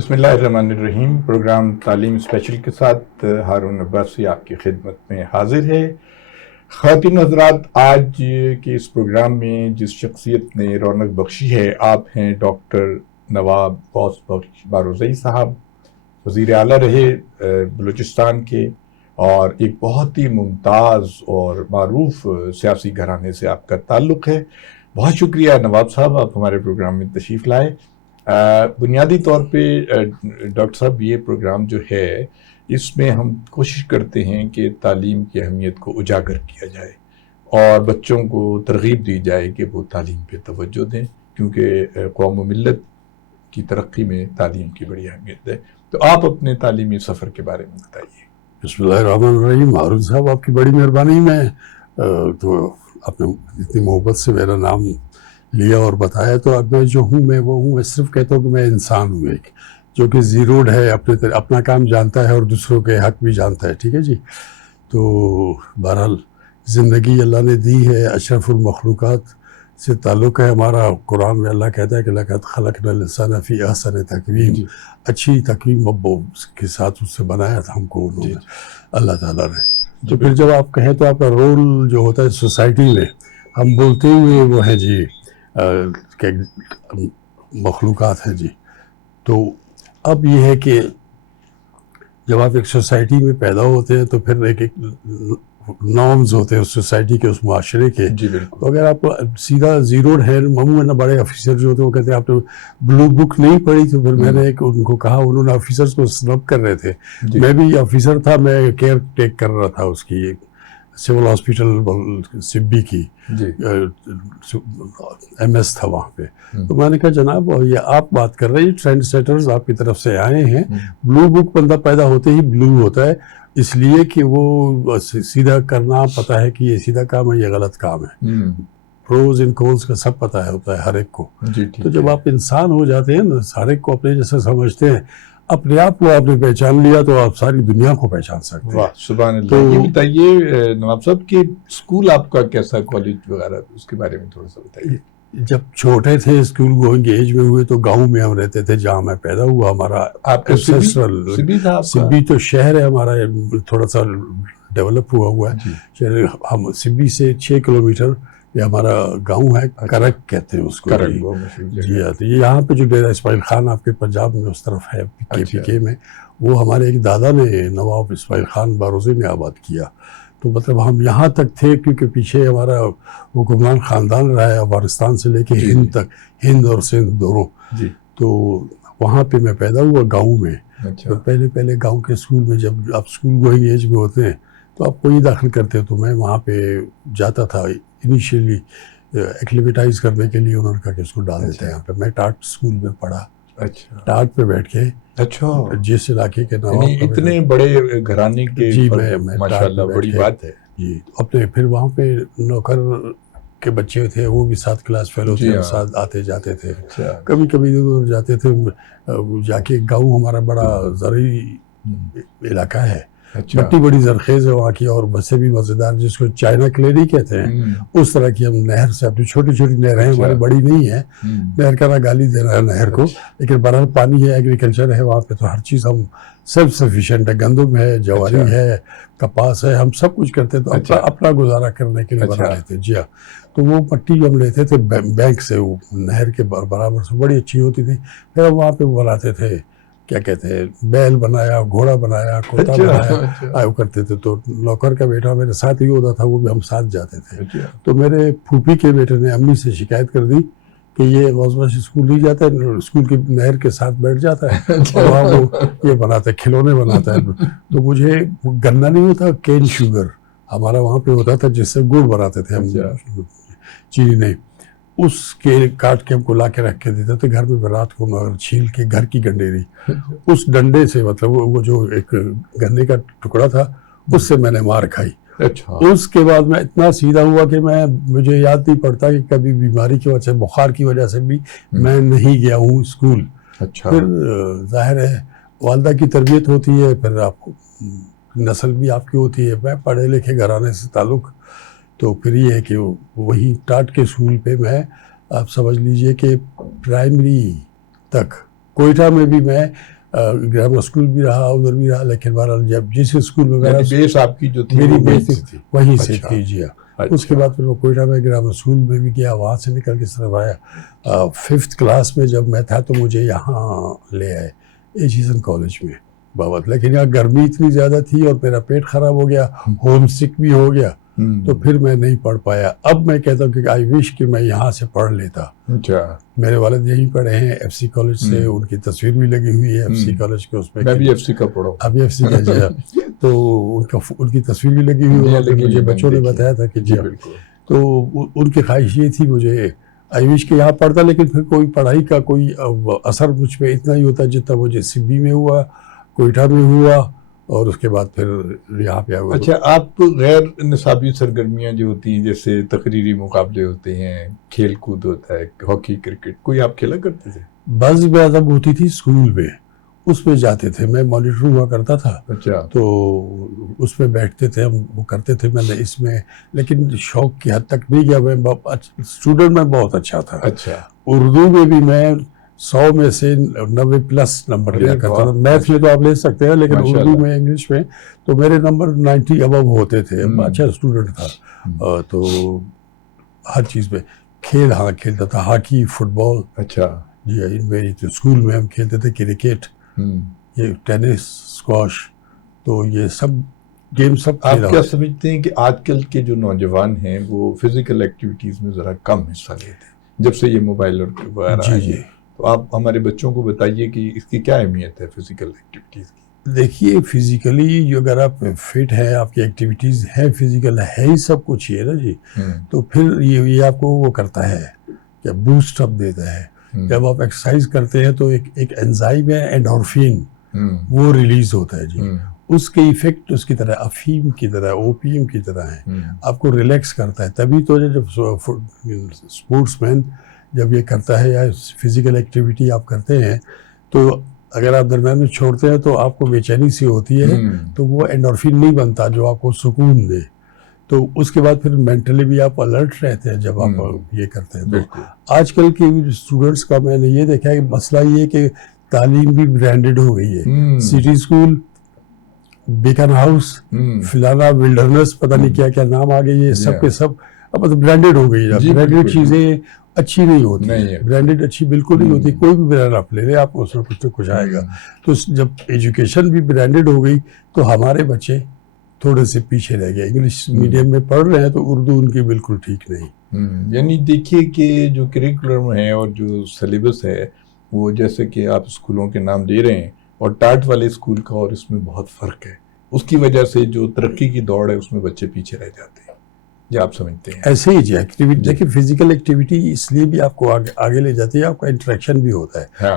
بسم اللہ الرحمن الرحیم. پروگرام تعلیم اسپیشل کے ساتھ ہارون عباسی آپ کی خدمت میں حاضر ہے. خواتین حضرات، آج کے اس پروگرام میں جس شخصیت نے رونق بخشی ہے آپ ہیں ڈاکٹر نواب غوث بخش بارزئی صاحب. وزیر اعلیٰ رہے بلوچستان کے اور ایک بہت ہی ممتاز اور معروف سیاسی گھرانے سے آپ کا تعلق ہے. بہت شکریہ نواب صاحب، آپ ہمارے پروگرام میں تشریف لائے. بنیادی طور پہ ڈاکٹر صاحب، یہ پروگرام جو ہے اس میں ہم کوشش کرتے ہیں کہ تعلیم کی اہمیت کو اجاگر کیا جائے اور بچوں کو ترغیب دی جائے کہ وہ تعلیم پہ توجہ دیں، کیونکہ قوم و ملت کی ترقی میں تعلیم کی بڑی اہمیت ہے. تو آپ اپنے تعلیمی سفر کے بارے میں بتائیے. بسم اللہ الرحمن الرحیم. ہارون صاحب، آپ کی بڑی مہربانی. میں تو آپ نے اتنی محبت سے میرا نام لیا اور بتایا، تو اب میں جو ہوں میں وہ ہوں. میں صرف کہتا ہوں کہ میں انسان ہوں ایک جو کہ زیروڈ ہے، اپنا کام جانتا ہے اور دوسروں کے حق بھی جانتا ہے. ٹھیک ہے جی. تو بہرحال زندگی اللہ نے دی ہے، اشرف المخلوقات سے تعلق ہے ہمارا. قرآن میں اللہ کہتا ہے کہ لقد خلقنا الانسان فی احسن تقویم. اچھی تقویم کے ساتھ اس سے بنایا تھا ہم کو اللہ تعالیٰ نے. تو پھر جب آپ کہیں تو آپ کا رول جو ہوتا ہے سوسائٹی میں، ہم بولتے ہوئے وہ ہے جی کہ مخلوقات ہیں جی. تو اب یہ ہے کہ جب آپ ایک سوسائٹی میں پیدا ہوتے ہیں تو پھر ایک نارمز ہوتے ہیں اس سوسائٹی کے، اس معاشرے کے. تو اگر آپ سیدھا زیروڈ ہے، عموماً بڑے آفیسر جو ہوتے ہیں وہ کہتے ہیں آپ نے بلو بک نہیں پڑھی. تو پھر میں نے ان کو کہا، انہوں نے آفیسرز کو سنب کر رہے تھے. میں بھی آفیسر تھا، میں کیئر ٹیک کر رہا تھا اس کی، سول ہاسپٹل سبی کی ایم ایس تھا وہاں پہ. تو میں نے کہا جناب یہ آپ بات کر رہے ہیں، ٹرینڈ سیٹرز آپ کی طرف سے آئے ہیں. بلو بک بندہ پیدا ہوتے ہی بلو ہوتا ہے، اس لیے کہ وہ سیدھا کرنا پتہ ہے کہ یہ سیدھا کام ہے، یہ غلط کام ہے. پروز ان کونس کا سب پتہ ہوتا ہے ہر ایک کو. تو جب آپ انسان ہو جاتے ہیں نا، ہر ایک کو اپنے جیسے سمجھتے ہیں، اپنے آپ کو آپ نے پہچان لیا تو آپ ساری دنیا کو پہچان سکتے ہیں. واہ سبحان اللہ. یہ بتائیے نواب صاحب کہ اسکول آپ کا کیسا، کالج وغیرہ، اس کے بارے میں تھوڑا سا بتائیے. جب چھوٹے تھے، اسکول گوئنگ ایج میں ہوئے، تو گاؤں میں ہم رہتے تھے جہاں میں پیدا ہوا. ہمارا سبی تو شہر ہے ہمارا، تھوڑا سا ڈیولپ ہوا ہے. ہم سبی سے 6 کلومیٹر یہ ہمارا گاؤں ہے، کرک کہتے ہیں اس کو. جی ہاں. تو یہاں پہ جو ڈیرہ اسماعیل خان آپ کے پنجاب میں اس طرف ہے، پی کے میں، وہ ہمارے ایک دادا نے نواب اسماعیل خان بارزئی میں آباد کیا. تو مطلب ہم یہاں تک تھے کیونکہ پیچھے ہمارا حکمران خاندان رہا ہے افغانستان سے لے کے ہند تک، ہند اور سندھ دونوں. تو وہاں پہ میں پیدا ہوا گاؤں میں. تو پہلے گاؤں کے اسکول میں جب آپ اسکول گوئنگ ایج میں ہوتے ہیں تو آپ کو ہی داخل کرتے. تو میں وہاں پہ جاتا تھا انیشیلی ایکلیمیٹائز کرنے کے لیے. انہوں نے کہا کہ اس کو ڈال دیتے ہیں یہاں پہ. میں ٹاٹ اسکول میں پڑھا. ٹاٹ پہ بیٹھ کے جس علاقے کے نواب، اتنے بڑے گھرانے کے. جی میں ماشاءاللہ بڑی بات ہے. جی اپنے پھر وہاں پہ نوکر کے بچے تھے، وہ بھی 7 کلاس فیلو تھے، ساتھ آتے جاتے تھے. کبھی کبھی ادھر جاتے تھے. جا کے گاؤں ہمارا بڑا زرعی علاقہ ہے، مٹی بڑی زرخیز ہے وہاں کی، اور بسیں بھی مزیدار، جس کو چائنا کلیری کہتے ہیں اس طرح کی. ہم نہر سے، اپنی چھوٹی چھوٹی نہریں ہماری بڑی نہیں ہے، نہر کا نہ گالی دے رہا ہے نہر کو، لیکن بہرحال پانی ہے، ایگریکلچر ہے وہاں پہ. تو ہر چیز ہم سیلف سفیشینٹ ہے، گندم ہے، جواری ہے، کپاس ہے، ہم سب کچھ کرتے. تو اپنا گزارا کرنے کے لیے بنا لیتے. جی ہاں. تو وہ مٹی ہم لیتے تھے بینک سے، وہ نہر کے برابر سے، بڑی اچھی ہوتی تھی. پھر ہم وہاں پہ بناتے تھے، کیا کہتے ہیں، بیل بنایا، گھوڑا بنایا، کوتا بنایا، وہ کرتے تھے. تو نوکر کا بیٹا میرے ساتھ ہی ہوتا تھا، وہ بھی ہم ساتھ جاتے تھے. تو میرے پھوپھی کے بیٹے نے امی سے شکایت کر دی کہ یہ روز بس اسکول نہیں جاتا ہے، اسکول کی نہر کے ساتھ بیٹھ جاتا ہے اور وہاں وہ یہ بناتا ہے، کھلونے بناتا ہے. تو مجھے گنا نہیں ہوتا، کین شوگر ہمارا وہاں پہ ہوتا تھا، جس سے گڑ بناتے تھے ہم، چینی نہیں. اس کے کاٹ کے ہم کو لا کے رکھ کے دیتے تھے گھر میں. رات کو مگر چھیل کے گھر کی گنڈیری، اس ڈنڈے سے، مطلب وہ جو ایک گنے کا ٹکڑا تھا، اس سے میں نے مار کھائی. اس کے بعد میں اتنا سیدھا ہوا کہ مجھے یاد نہیں پڑتا کہ کبھی بیماری کی وجہ سے، بخار کی وجہ سے بھی میں نہیں گیا ہوں اسکول. پھر ظاہر ہے والدہ کی تربیت ہوتی ہے، پھر آپ کو نسل بھی آپ کی ہوتی ہے. میں پڑھے لکھے گھرانے سے تعلق. تو پھر یہ ہے کہ وہی ٹاٹ کے اسکول پہ میں، آپ سمجھ لیجئے کہ پرائمری تک کوئٹہ میں بھی میں گرامر اسکول بھی رہا, ادھر بھی رہا, لیکن بہرحال جب جس اسکول میں میرا بیس آپ کی جو تھی میری وہ بیس تھی وہیں سے تھی جی ہاں. اس کے بعد پھر میں کوئٹہ میں گرامر اسکول میں بھی گیا, وہاں سے نکل کے صرف آیا 5th کلاس میں جب میں تھا تو مجھے یہاں لے آئے ایجیسن کالج میں بابت, لیکن یہاں گرمی اتنی زیادہ تھی اور میرا پیٹ خراب ہو گیا, ہوم سک بھی ہو گیا, تو پھر میں نہیں پڑھ پایا. اب میں کہتا ہوں کہ آئی وش کہ میں یہاں سے پڑھ لیتا. میرے والد یہیں پڑھے ہیں ایف سی کالج سے, ان کی تصویر بھی لگی ہوئی ہے ایف سی کالج کے اس پہ. میں بھی ایف سی کا پڑھا, ابھی ایف سی کا جی, تو ان کی تصویر بھی لگی ہوئی ہے, مجھے بچوں نے بتایا تھا کہ جی. تو ان کی خواہش یہ تھی مجھے آئی وش کہ یہاں پڑھتا, لیکن پھر کوئی پڑھائی کا کوئی اثر مجھ پہ اتنا ہی ہوتا جتنا مجھے سبی میں ہوا, کوئٹہ میں ہوا, اور اس کے بعد پھر یہاں پہ آیا. اچھا, آپ غیر نصابی سرگرمیاں جو ہوتی ہیں جیسے تقریری مقابلے ہوتے ہیں, کھیل کود ہوتا ہے, ہاکی کرکٹ, کوئی آپ کھیلا کرتے تھے؟ بس بیادب ہوتی تھی اسکول میں, اس میں جاتے تھے, میں مانیٹر ہوا کرتا تھا. اچھا, تو اس میں بیٹھتے تھے ہم, وہ کرتے تھے. میں نے اس میں لیکن شوق کی حد تک نہیں گیا. میں اسٹوڈنٹ میں بہت اچھا تھا. اچھا, اردو میں بھی میں 100 میں سے 90+ نمبر لیا کرتا تھا. میتھ میں تو آپ لے سکتے ہیں, لیکن اردو میں انگلش میں تو میرے نمبر 90 ابو ہوتے تھے. اچھا اسٹوڈنٹ تھا. تو ہر چیز میں کھیل ہاں کھیلتا تھا, ہاکی, فٹ بال. اچھا جی, میری تو اسکول میں ہم کھیلتے تھے کرکٹ, یہ ٹینس, اسکواش, تو یہ سب گیم سب. آپ کیا سمجھتے ہیں کہ آج کل کے جو نوجوان ہیں وہ فزیکل ایکٹیویٹیز میں ذرا کم حصہ لیتے ہیں جب سے یہ موبائل اور وغیرہ؟ جی جی, تو آپ ہمارے بچوں کو بتائیے کہ اس کی کیا اہمیت ہے فزیکل ایکٹیویٹیز کی؟ دیکھیے فزیکلی جو اگر آپ فٹ ہیں, آپ کی ایکٹیویٹیز ہے, فزیکل ہے ہی سب کچھ ہے نا جی, تو پھر یہ آپ کو وہ کرتا ہے کہ بوسٹ اپ دیتا ہے. جب آپ ایکسرسائز کرتے ہیں تو ایک انزائم ہے اینڈورفین, وہ ریلیز ہوتا ہے جی. اس کے ایفیکٹ اس کی طرح افیم کی طرح, اوپیم کی طرح ہے, آپ کو ریلیکس کرتا ہے. تبھی تو جب اسپورٹس مین جب یہ کرتا ہے یا فزیکل ایکٹیویٹی آپ کرتے ہیں, تو اگر آپ درمیان میں چھوڑتے ہیں تو آپ کو بے چینی سی ہوتی ہے, تو وہ اینڈورفین نہیں بنتا جو آپ کو سکون دے. تو اس کے بعد پھر مینٹلی بھی آپ الرٹ رہتے ہیں جب آپ یہ کرتے ہیں. تو آج کل کے اسٹوڈنٹس کا میں نے یہ دیکھا ہے کہ مسئلہ یہ کہ تعلیم بھی برانڈڈ ہو گئی ہے. سٹی اسکول, بیکن ہاؤس, فلانا ولڈرنس, پتہ نہیں کیا کیا نام آ گئی ہے, سب کے سب اب برانڈڈ ہو گئی ہے. برانڈڈ چیزیں اچھی نہیں ہوتی, برانڈڈ اچھی بالکل نہیں ہوتی. کوئی بھی برانڈ آپ لے لیں, آپ کو اس میں کچھ نہ کچھ آئے گا. تو جب ایجوکیشن بھی برانڈڈ ہو گئی تو ہمارے بچے تھوڑے سے پیچھے رہ گئے. انگلش میڈیم میں پڑھ رہے ہیں تو اردو ان کی بالکل ٹھیک نہیں. یعنی دیکھیے کہ جو کریکولم ہے اور جو سلیبس ہے وہ جیسے کہ آپ اسکولوں کے نام دے رہے ہیں, اور ٹاٹ والے اسکول کا اور اس میں بہت فرق ہے. اس کی وجہ سے جو ترقی کی دوڑ ہے اس میں بچے پیچھے رہ جاتے ہیں. یہ آپ سمجھتے ہیں؟ ایسے ہی جی, ایکٹیویٹی دیکھیے فزیکل ایکٹیویٹی اس لیے بھی آپ کو آگے لے جاتی ہے, آپ کا انٹریکشن بھی ہوتا ہے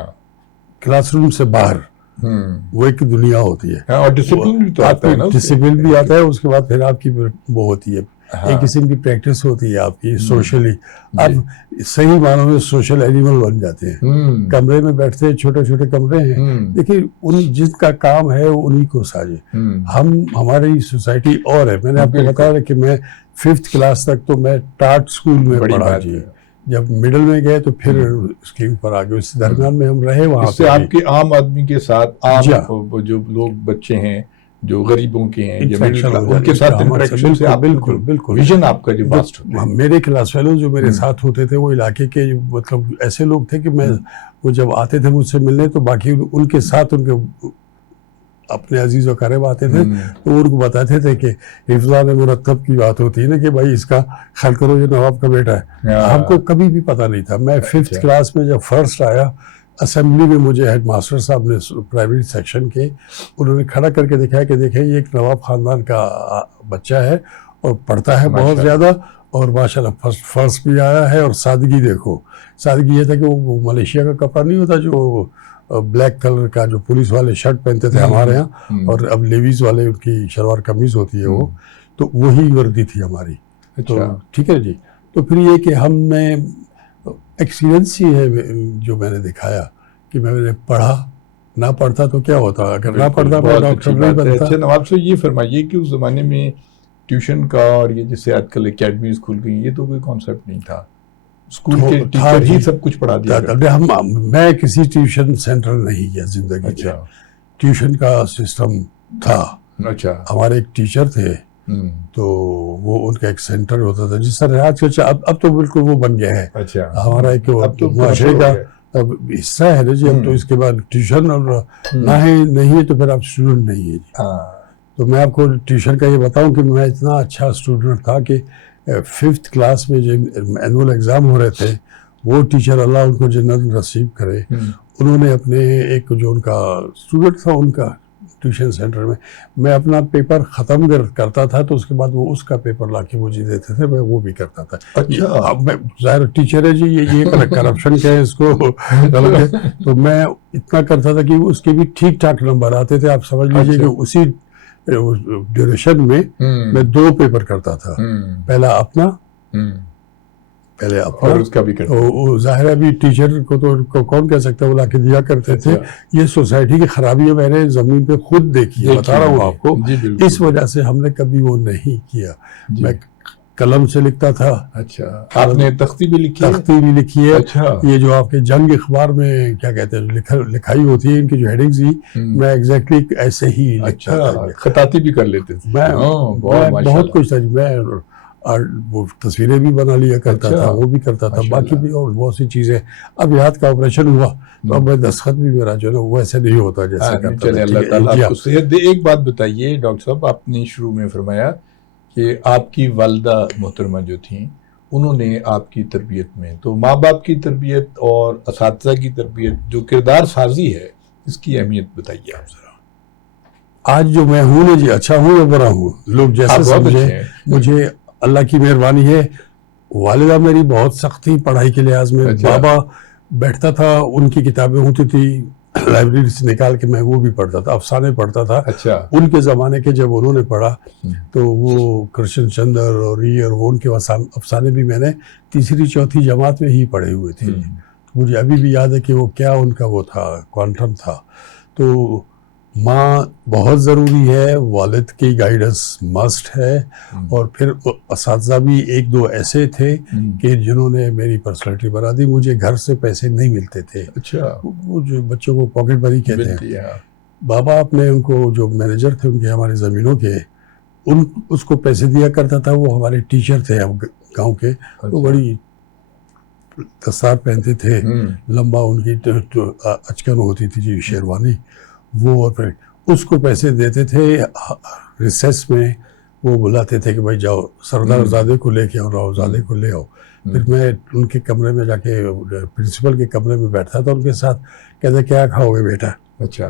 کلاس روم سے باہر, وہ ایک دنیا ہوتی ہے, اور ڈسپلن بھی تو آتا ہے نا, ڈسپلن بھی آتا ہے. اس کے بعد پھر آپ کی وہ ہوتی ہے, ایک قسم کی پریکٹس ہوتی ہے آپ کی سوشلی. آپ صحیح معنوں میں سوشل اینیمل بن جاتے ہیں. کمرے میں بیٹھتے ہیں, چھوٹے چھوٹے کمرے ہیں, دیکھیے ان جن کا کام ہے انہی کو ساجے. ہماری سوسائٹی اور ہے. میں نے آپ کو بتایا کہ میں 5th کلاس تک تو میں ٹاٹ اسکول میں پڑھا جی. جب مڈل میں گئے تو پھر اس کے اوپر آگے, اس درمیان میں ہم رہے وہاں. اس سے آپ کے عام آدمی کے ساتھ, عام جو لوگ بچے ہیں جو غریبوں کے ہیں, ان کے ساتھ انٹریکشن سے بالکل بالکل ویژن آپ کا جو واسٹ ہوتا ہے. میرے کلاس فیلو جو میرے ساتھ ہوتے تھے وہ علاقے کے مطلب ایسے لوگ تھے کہ میں وہ جب آتے تھے مجھ سے ملنے تو باقی ان کے ساتھ ان کے اپنے عزیز و قریب آتے تھے تو ان کو بتاتے تھے کہ حفظان مرتب کی بات ہوتی ہے نا کہ بھائی اس کا خیال کرو, یہ نواب کا بیٹا ہے. ہم کو کبھی بھی پتہ نہیں تھا. میں 5th کلاس میں جب فرسٹ آیا, اسمبلی میں مجھے ہیڈ ماسٹر صاحب نے پرائمری سیکشن کے, انہوں نے کھڑا کر کے دکھایا کہ دیکھیں یہ ایک نواب خاندان کا بچہ ہے اور پڑھتا ہے بہت زیادہ, اور ماشاءاللہ فرسٹ بھی آیا ہے. اور سادگی دیکھو, سادگی یہ تھا کہ وہ ملیشیا کا کپڑا نہیں ہوتا جو بلیک کلر کا جو پولیس والے شرٹ پہنتے تھے ہمارے ہاں, اور اب لیویز والے ان کی شلوار قمیض ہوتی ہے وہ, تو وہی وردی تھی ہماری. تو ٹھیک ہے جی. تو پھر یہ کہ ہم نے ایکسپیرینس ہی ہے جو میں نے دکھایا کہ میں نے پڑھا, نہ پڑھتا تو کیا ہوتا, اگر نہ پڑھتا میں ڈاکٹر نہیں بنتا. اچھا نواب صاحب یہ فرمائیے کہ اس زمانے میں ٹیوشن کا اور یہ جیسے آج کل اکیڈمی اسکول کی, یہ تو کوئی کانسیپٹ نہیں تھا. اسکول کے ٹیچر ہی سب کچھ پڑھا دیا؟ میں کسی ٹیوشن سینٹر نہیں گیا زندگی میں. ٹیوشن کا سسٹم تھا. اچھا. ہمارے ایک ٹیچر تھے تو وہ ان کا ایک سینٹر ہوتا تھا جس طرح آج اب تو بالکل وہ بن گیا ہے. اچھا. ہمارا ایک معاشرے کا حصہ ہے نا جی. اب تو اس کے بعد ٹیوشن اور نہیں ہے تو پھر آپ اسٹوڈنٹ نہیں ہے جی. تو میں آپ کو ٹیوشن کا یہ بتاؤں کہ میں اتنا اچھا اسٹوڈنٹ تھا کہ 5th کلاس میں جو اینول ایگزام ہو رہے تھے وہ ٹیچر اللہ ان کو جنت نصیب کرے انہوں نے اپنے ایک جو ان کا اسٹوڈنٹ تھا ان کا ٹیوشن سینٹر میں اپنا پیپر ختم کرتا تھا تو اس کے بعد وہ اس کا پیپر لا کے مجھے دیتے تھے میں وہ بھی کرتا تھا. اچھا. میں ظاہر ٹیچر ہے جی یہ کرپشن کیا ہے اس کو تو میں اتنا کرتا تھا کہ اس کے بھی ٹھیک ٹھاک نمبر آتے تھے. آپ سمجھ لیجیے کہ اسی ڈیوریشن میں 2 پیپر کرتا تھا. پہلا اپنا اور اس کا بھی ظاہر ہے بھی ٹیچر کو تو کون کہہ سکتا ہے وہ لا کے دیا کرتے تھے. یہ سوسائٹی کی خرابیاں میں نے زمین پہ خود دیکھی ہے بتا رہا ہوں آپ کو. اس وجہ سے ہم نے کبھی وہ نہیں کیا. میں قلم سے لکھتا تھا. اچھا. آپ نے تختی بھی لکھی ہے. یہ جو آپ کے جنگ اخبار میں کیا کہتے ہیں لکھائی ہوتی ہے ان کی جو ہیڈنگز ہی میں ایگزیکٹلی ایسے ہی لکھتا تھا. خطاطی بھی کر لیتے تھے. میں بہت کچھ تھا. میں وہ تصویریں بھی بنا لیا کرتا تھا وہ بھی کرتا تھا. باقی بھی اور بہت سی چیزیں. اب ہاتھ کا آپریشن ہوا تو اب دستخط بھی میرا جو ہے وہ ایسے نہیں ہوتا جیسے کرتا تھا. اللہ تعالیٰ آپ کو صحت دے. ایک بات بتائیے ڈاکٹر صاحب, آپ نے شروع میں فرمایا کہ آپ کی والدہ محترمہ جو تھیں انہوں نے آپ کی تربیت میں, تو ماں باپ کی تربیت اور اساتذہ کی تربیت جو کردار سازی ہے اس کی اہمیت بتائیے آپ ذرا. آج جو میں ہوں نا جی اچھا ہوں یا برا ہوں لوگ جیسے سمجھے مجھے اللہ کی مہربانی ہے. والدہ میری بہت سخت تھی پڑھائی کے لحاظ میں. بابا بیٹھتا تھا ان کی کتابیں ہوتی تھی لائبریری سے نکال کے میں وہ بھی پڑھتا تھا, افسانے پڑھتا تھا. ان کے زمانے کے جب انہوں نے پڑھا تو وہ کرشن چندر اور یہ اور وہ ان کے افسانے بھی میں نے 3ری 4تھی جماعت میں ہی پڑھے ہوئے تھے. مجھے ابھی بھی یاد ہے کہ وہ کیا ان کا وہ تھا کوانٹم تھا. تو ماں بہت ضروری ہے, والد کی گائیڈنس مسٹ ہے, اور پھر اساتذہ بھی 1-2 ایسے تھے کہ جنہوں نے میری پرسنالٹی بنا دی. مجھے گھر سے پیسے نہیں ملتے تھے. وہ جو بچوں کو پاکٹ منی کہتے ہیں. بابا اپنے ان کو جو مینیجر تھے ان کے ہماری زمینوں کے اس کو پیسے دیا کرتا تھا. وہ ہمارے ٹیچر تھے گاؤں کے. وہ بڑی دستار پہنتے تھے لمبا, ان کی اچکن ہوتی تھی جی شیروانی وہ, اور پھر اس کو پیسے دیتے تھے. ریسیس میں وہ بلاتے تھے کہ بھائی جاؤ سردار زادے کو لے کے آؤ, راؤ زادے کو لے آؤ. پھر میں ان کے کمرے میں جا کے پرنسپل کے کمرے میں بیٹھتا تھا ان کے ساتھ. کہتے کیا کھاؤ گے بیٹا. اچھا.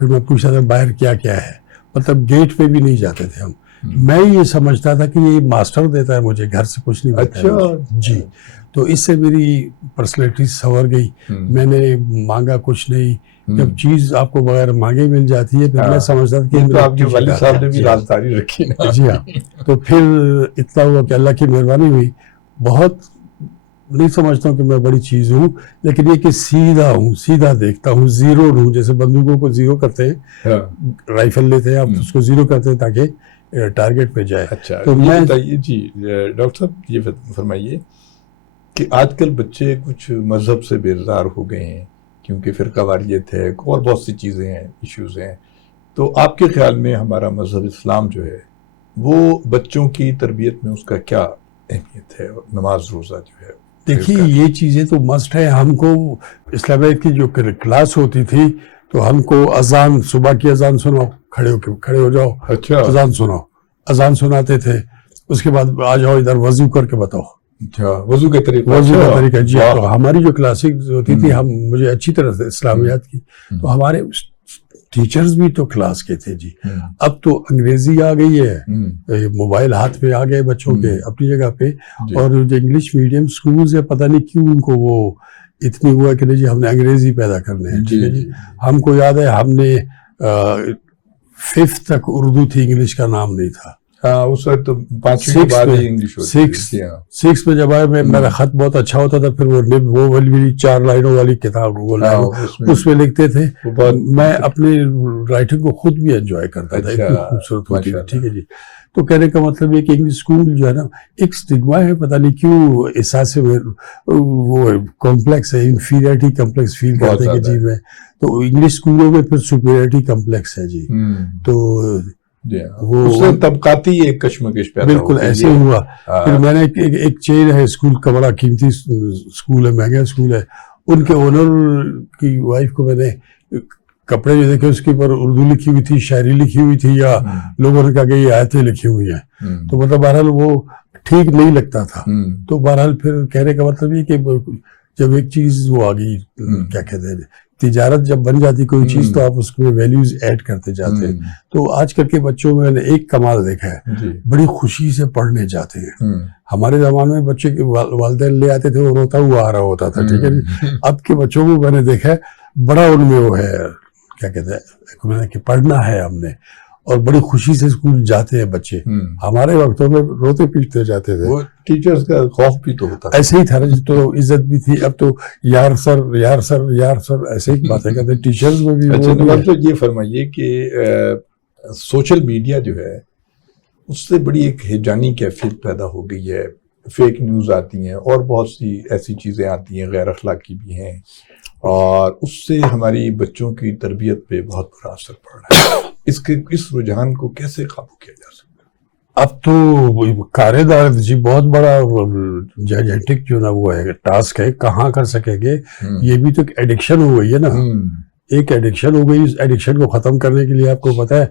پھر میں پوچھتا تھا باہر کیا کیا ہے. مطلب گیٹ پہ بھی نہیں جاتے تھے ہم. میں یہ سمجھتا تھا کہ یہ ماسٹر دیتا ہے مجھے, گھر سے کچھ نہیں دیتا. اچھا جی. تو اس سے میری پرسنالٹی سنور گئی. میں نے مانگا کچھ نہیں. جب چیز آپ کو بغیر مانگے مل جاتی ہے پھر میں سمجھتا تھا کہ آپ کے والد صاحب نے بھی رازداری رکھی نا. جی ہاں. تو پھر اتنا ہوا کہ اللہ کی مہربانی ہوئی. بہت نہیں سمجھتا ہوں کہ میں بڑی چیز ہوں, لیکن یہ کہ سیدھا ہوں, سیدھا دیکھتا ہوں, زیرو ہوں. جیسے بندوقوں کو زیرو کرتے ہیں, رائفل لیتے ہیں آپ اس کو زیرو کرتے ہیں تاکہ ٹارگیٹ پہ جائے. اچھا تو میں بتائیے جی ڈاکٹر صاحب یہ فرمائیے کہ آج کل بچے کچھ مذہب سے بیزار ہو گئے ہیں کیونکہ فرقہ واریت ہے اور بہت سی چیزیں ہیں, ایشوز ہیں. تو آپ کے خیال میں ہمارا مذہب اسلام جو ہے وہ بچوں کی تربیت میں اس کا کیا اہمیت ہے, اور نماز روزہ جو ہے؟ دیکھیے یہ چیزیں تو مسٹ ہے. ہم کو اسلامیت کی جو کلاس ہوتی تھی تو ہم کو اذان, صبح کی اذان سناؤ, کھڑے ہو جاؤ. اچھا. اذان سناؤ, اذان سناتے تھے. اس کے بعد آ جاؤ ادھر وضو کر کے بتاؤ. اچھا. وضو کا طریقہ جی. تو ہماری جو کلاسک ہوتی تھی مجھے اچھی طرح سے اسلامیات کی, تو ہمارے ٹیچرز بھی تو کلاس کے تھے جی. اب تو انگریزی آ گئی ہے, موبائل ہاتھ میں آ گئے بچوں کے اپنی جگہ پہ, اور جو انگلش میڈیم سکولز ہے پتہ نہیں کیوں ان کو وہ اتنی ہوا کہ نہیں جی ہم نے انگریزی پیدا کرنے ہیں. ٹھیک ہے جی. ہم کو یاد ہے ہم نے 5th تک اردو تھی, انگلش کا نام نہیں تھا. اس وقت تو 5ویں کے بعد ہی انگلش ہوتی تھی. 6 میں جب آئے میرا خط بہت اچھا ہوتا تھا. پھر وہ والی 4 لائنوں والی کتاب اس میں لکھتے تھے. میں اپنی رائٹنگ کو خود بھی انجوائے کرتا تھا, اتنی خوبصورت ہوتی تھی. ٹھیک ہے جی. تو کہنے کا مطلب یہ کہ انگلش اسکول جو ہے نا ایک اسٹگما ہے، پتہ نہیں کیوں احساس وہ کمپلیکس ہے، انفیریٹی کمپلیکس فیل کرتے ہیں کہ جی میں، تو انگلش اسکولوں میں پھر سپیریٹی کمپلیکس ہے جی. تو وہ طبقاتی ایک کشمکش پیدا بالکل ایسے ہوا. پھر میں نے ایک چین ہے اسکول کا، بڑا قیمتی اسکول ہے، مہنگا اسکول ہے، ان کے اونر کی وائف کو میں نے کپڑے جو دیکھے اس کے اوپر اردو لکھی ہوئی تھی، شاعری لکھی ہوئی تھی، یا لوگوں نے کہا کہ یہ آیتیں لکھی ہوئی ہیں. تو مطلب بہرحال وہ ٹھیک نہیں لگتا تھا. تو بہرحال پھر کہنے کا مطلب یہ کہ جب ایک چیز وہ آ گئی، کیا کہتے ہیں، تجارت جب بن جاتی کوئی چیز تو آپ اس میں ویلیوز ایڈ کرتے جاتے ہیں. تو آج کل کے بچوں میں نے ایک کمال دیکھا ہے، بڑی خوشی سے پڑھنے جاتے ہیں. ہمارے زمانے میں بچے کے والدین لے آتے تھے، وہ روتا ہوا آ رہا ہوتا تھا، ٹھیک ہے جی. اب کے بچوں کو میں نے دیکھا ہے بڑا ان میں وہ ہے، کیا کہتے ہیں کہ پڑھنا ہے ہم نے، اور بڑی خوشی سے اسکول جاتے ہیں بچے. ہمارے وقتوں میں روتے پیٹتے جاتے تھے. وہ ٹیچرز کا خوف بھی تو ہوتا ایسے ہی تھا، تو عزت بھی تھی. اب تو یار سر یار سر یار سر ایسے ہی باتیں کرتے. ٹیچرز میں بھی. اچھا نواب صاحب یہ فرمائیے کہ سوشل میڈیا جو ہے اس سے بڑی ایک ہیجانی کیفیت پیدا ہو گئی ہے، فیک نیوز آتی ہیں اور بہت سی ایسی چیزیں آتی ہیں غیر اخلاقی بھی ہیں، اور اس سے ہماری بچوں کی تربیت پہ بہت برا اثر پڑ رہا ہے. اس رجحان کو کیسے قابو کیا جا سکتا ہے؟ اب تو کارے دار جی بہت بڑا جائنٹک جو نا وہ ہے ٹاسک ہے، کہاں کر سکیں گے. یہ بھی تو ایک ایڈکشن ہو گئی ہے نا، ایک ایڈکشن ہو گئی. اس ایڈکشن کو ختم کرنے کے لیے آپ کو پتہ ہے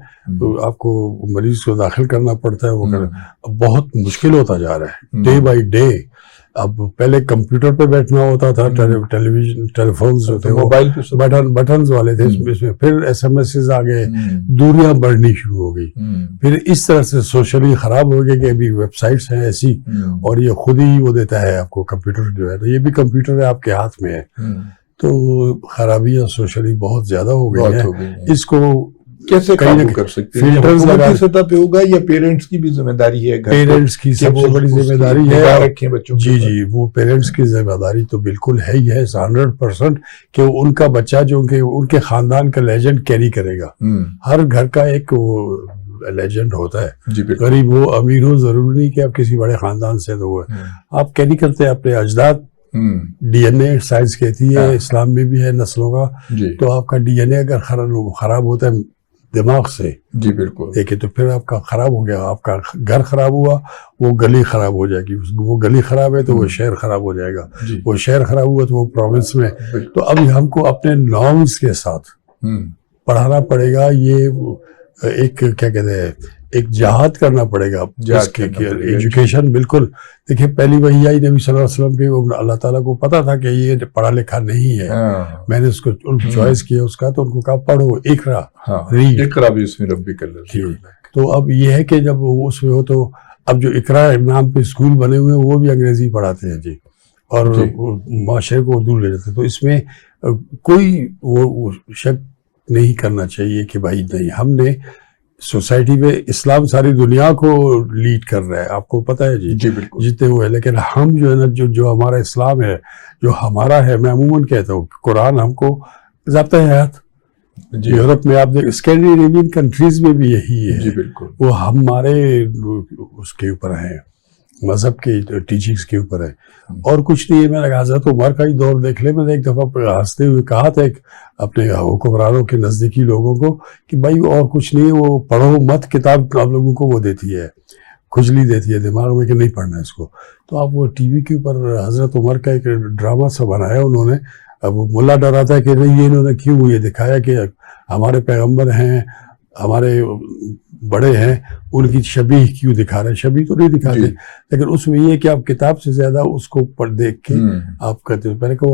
آپ کو مریض کو داخل کرنا پڑتا ہے، وہ بہت مشکل ہوتا جا رہا ہے ڈے بائی ڈے. اب پہلے کمپیوٹر پہ بیٹھنا ہوتا تھا، ٹیلی ویژن ٹیلی فونز ہوتے، موبائل پہ بٹنز والے تھے اس میں. پھر ایس ایم ایسز آ گئے، دوریاں بڑھنی شروع ہو گئی. پھر اس طرح سے سوشلی خراب ہو گیا کہ ابھی ویب سائٹس ہیں ایسی، اور یہ خود ہی وہ دیتا ہے آپ کو کمپیوٹر جو ہے، تو یہ بھی کمپیوٹر ہے آپ کے ہاتھ میں ہے. تو خرابیاں سوشلی بہت زیادہ ہو گئی ہیں. اس کو کیسے قابو کر سکتے ہیں؟ حکومت کی سطح پہ ہوگا یا پیرنٹس کی بھی ذمہ داری ہے؟ پیرنٹس کی سب سے بڑی ذمہ داری ہے. رکھیں بچوں جی جی، وہ پیرنٹس کی ذمہ داری تو بالکل ہے ہی ہے 100% کہ ان کا بچہ جو کہ ان کے خاندان کا لیجنڈ کیری کرے گا. ہر گھر کا ایک لیجنڈ ہوتا ہے، غریب ہو امیر ہو، ضروری نہیں کہ آپ کسی بڑے خاندان سے تو وہ آپ کیری کرتے ہیں اپنے اجداد. ڈی این اے سائنس کہتی ہے، اسلام میں بھی ہے نسلوں کا. تو آپ کا ڈی این اے اگر خراب ہوتا ہے دماغ سے، جی بالکل دیکھیں، تو پھر آپ کا خراب ہو گیا. آپ کا گھر خراب ہوا، وہ گلی خراب ہو جائے گی. وہ گلی خراب ہے تو وہ شہر خراب ہو جائے گا. وہ شہر خراب ہوا تو وہ پروونس میں. تو ابھی ہم کو اپنے نارمز کے ساتھ پڑھانا پڑے گا. یہ ایک کیا کہتے ہیں، ایک جہاد کرنا پڑے گا ایجوکیشن. بالکل دیکھیں، پہلی وحی آئی نبی صلی اللہ علیہ وسلم پہ، اللہ تعالیٰ کو پتا تھا کہ یہ پڑھا لکھا نہیں ہے. میں نے اس کو چوائس کیا اس کا، تو ان کو کہا پڑھو، اقرا اقرا بسم ربک الذی. تو اب یہ ہے کہ جب اس میں ہو تو اب جو اقرا نام پہ اسکول بنے ہوئے ہیں وہ بھی انگریزی پڑھاتے ہیں جی، اور معاشرے کو اردو لے جاتے ہیں. تو اس میں کوئی وہ شک نہیں کرنا چاہیے کہ بھائی نہیں، ہم نے سوسائٹی میں اسلام ساری دنیا کو لیڈ کر رہا ہے، آپ کو پتہ ہے جی بالکل جتنے ہوئے. لیکن ہم جو ہے نا، جو ہمارا اسلام ہے، جو ہمارا ہے، میں عموماً کہتا ہوں قرآن ہم کو ضابطۂ حیات. یورپ میں آپ دیکھ، اسکینڈینیوین کنٹریز میں بھی یہی ہے جی بالکل. وہ ہمارے اس کے اوپر ہیں، مذہب کے ٹیچنگز کے اوپر ہے، اور کچھ نہیں ہے. میں نے حضرت عمر کا ہی دور دیکھ لے. میں نے ایک دفعہ ہنستے ہوئے کہا تھا اپنے حکمرانوں کے نزدیکی لوگوں کو کہ بھائی اور کچھ نہیں ہے، وہ پڑھو مت. کتاب آپ لوگوں کو وہ دیتی ہے، کھجلی دیتی ہے دماغ میں کہ نہیں پڑھنا ہے اس کو. تو آپ وہ ٹی وی کے اوپر حضرت عمر کا ایک ڈرامہ سا بنایا انہوں نے. اب ملا ڈراتا ہے کہ نہیں، یہ انہوں نے کیوں یہ دکھایا کہ ہمارے پیغمبر ہیں، ہمارے بڑے ہیں، ان کی شبیہ کیوں دکھا رہے ہیں؟ شبیہ تو نہیں دکھاتے، لیکن اس میں یہ کہ آپ کتاب سے زیادہ اس کو پڑھ دیکھ کے آپ کرتے ہو. پہلے کہ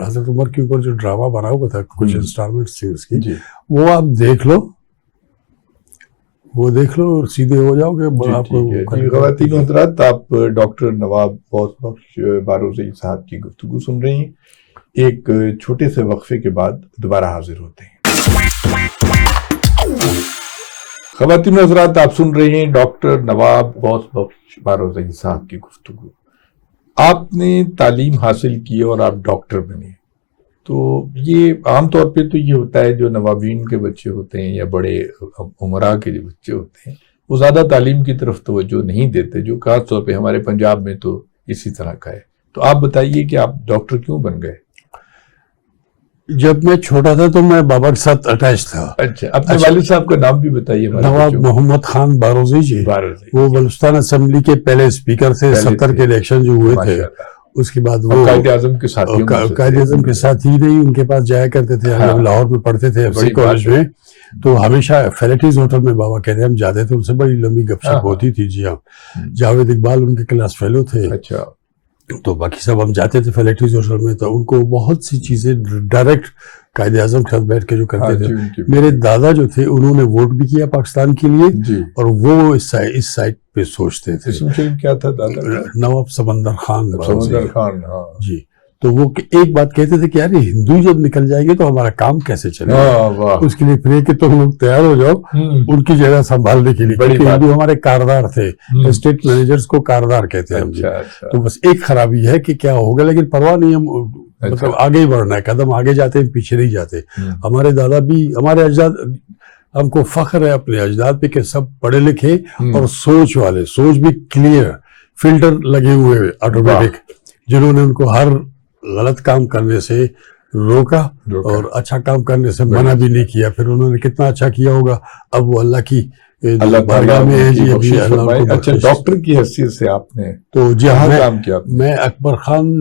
حضرت عمر کے اوپر جو ڈرامہ بنا ہوا تھا، کچھ انسٹالمنٹس تھی اس کی، وہ آپ دیکھ لو، وہ دیکھ لو، سیدھے ہو جاؤ گے. آپ کو خواتین و حضرات، آپ ڈاکٹر نواب بوس بخش باروزئی صاحب کی گفتگو سن رہے ہیں. ایک چھوٹے سے وقفے کے بعد دوبارہ حاضر ہوتے ہیں. خواتین و حضرات، آپ سن رہے ہیں ڈاکٹر نواب بوس بخش باروزئی صاحب کی گفتگو. آپ نے تعلیم حاصل کی اور آپ ڈاکٹر بنے، تو یہ عام طور پہ تو یہ ہوتا ہے جو نوابین کے بچے ہوتے ہیں یا بڑے امراء کے جو بچے ہوتے ہیں وہ زیادہ تعلیم کی طرف توجہ نہیں دیتے، جو خاص طور پہ ہمارے پنجاب میں تو اسی طرح کا ہے. تو آپ بتائیے کہ آپ ڈاکٹر کیوں بن گئے؟ جب میں چھوٹا تھا تو میں بابا کے ساتھ اٹیچ تھا. اچھا، اپنے والد صاحب کا نام بھی بتائیے. نواب محمد خان باروزی جی، وہ بلوچستان اسمبلی کے پہلے اسپیکر تھے. 70 کے الیکشن جو ہوئے تھے اس کے بعد وہ قائد اعظم کے ساتھی، قائد اعظم کے ساتھ ہی نہیں، ان کے پاس جایا کرتے تھے. ہم جب لاہور میں پڑھتے تھے FC کالج میں، تو ہمیشہ فیلٹیز ہوٹل میں بابا کہتے ہیں ہم جاتے تھے، ان سے بڑی لمبی گپ شپ ہوتی تھی. جی ہاں، جاوید اقبال ان کے کلاس فیلو تھے. اچھا، تو باقی سب ہم جاتے تھے فیلٹیز ہوٹل میں، تو ان کو بہت سی چیزیں ڈائریکٹ قائد اعظم کے ساتھ بیٹھ کے جو کرتے تھے. میرے دادا جو تھے انہوں نے ووٹ بھی کیا پاکستان کے لیے، اور وہ اس سائٹ پہ سوچتے تھے. کیا تھا دادا؟ نواب سمندر خان. جی. تو وہ ایک بات کہتے تھے کہ یار ہندو جب نکل جائیں گے تو ہمارا کام کیسے چلے گا، اس کے لیے پھر کہ تم لوگ تیار ہو جاؤ ان کی جگہ سنبھالنے کے لیے، کیونکہ ہندو ہمارے کاردار تھے. اسٹیٹ مینیجرز کو کاردار کہتے ہیں ہم. تو بس ایک خرابی ہے کہ کیا ہوگا، لیکن پرواہ نہیں، ہم مطلب آگے ہی بڑھنا ہے، قدم آگے جاتے ہیں، پیچھے نہیں جاتے. ہمارے دادا بھی، ہمارے اجداد، ہم کو فخر ہے اپنے اجداد پہ کہ سب پڑھے لکھے اور سوچ والے، سوچ بھی کلیئر، فلٹر لگے ہوئے آٹومیٹک، جنہوں نے ان کو ہر غلط کام کرنے سے روکا اور اچھا کام کرنے سے منع بھی نہیں کیا. پھر انہوں نے کتنا اچھا کیا ہوگا، اب وہ اللہ کی بارگاہ میں ہے. جی ابھی اللہ. اچھا، ڈاکٹر کی حیثیت سے آپ نے تو جی کام کیا؟ میں اکبر خان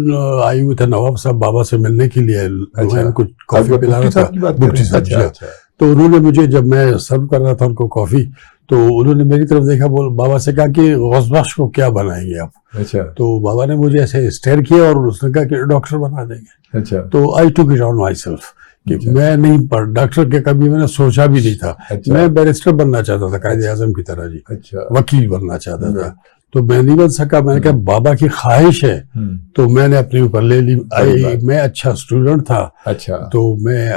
آئے ہوئے تھے نواب صاحب بابا سے ملنے کے لیے، میں ان کو کافی پلا رہا تھا. مفتی صاحب. تو انہوں نے مجھے، جب میں سرو کر رہا تھا ان کو کافی، تو انہوں نے میری طرف دیکھا، بابا سے کہا کہ غوث بخش کو کیا بنائیں گے آپ؟ اچھا. تو بابا نے مجھے ایسے اسٹیئر کیا اور اس نے کہا کہ ڈاکٹر بنا دیں گے. اچھا. تو آئی took it on my self کہ میں نہیں ڈاکٹر کے کبھی میں نے سوچا بھی نہیں تھا. میں بیرسٹر بننا چاہتا تھا قائد اعظم کی طرح. جی وکیل بننا چاہتا تھا، تو میں نہیں بن سکا. میں نے کہا بابا کی خواہش ہے تو میں نے اپنے اوپر لے لی. میں اچھا اسٹوڈنٹ تھا. اچھا. تو میں،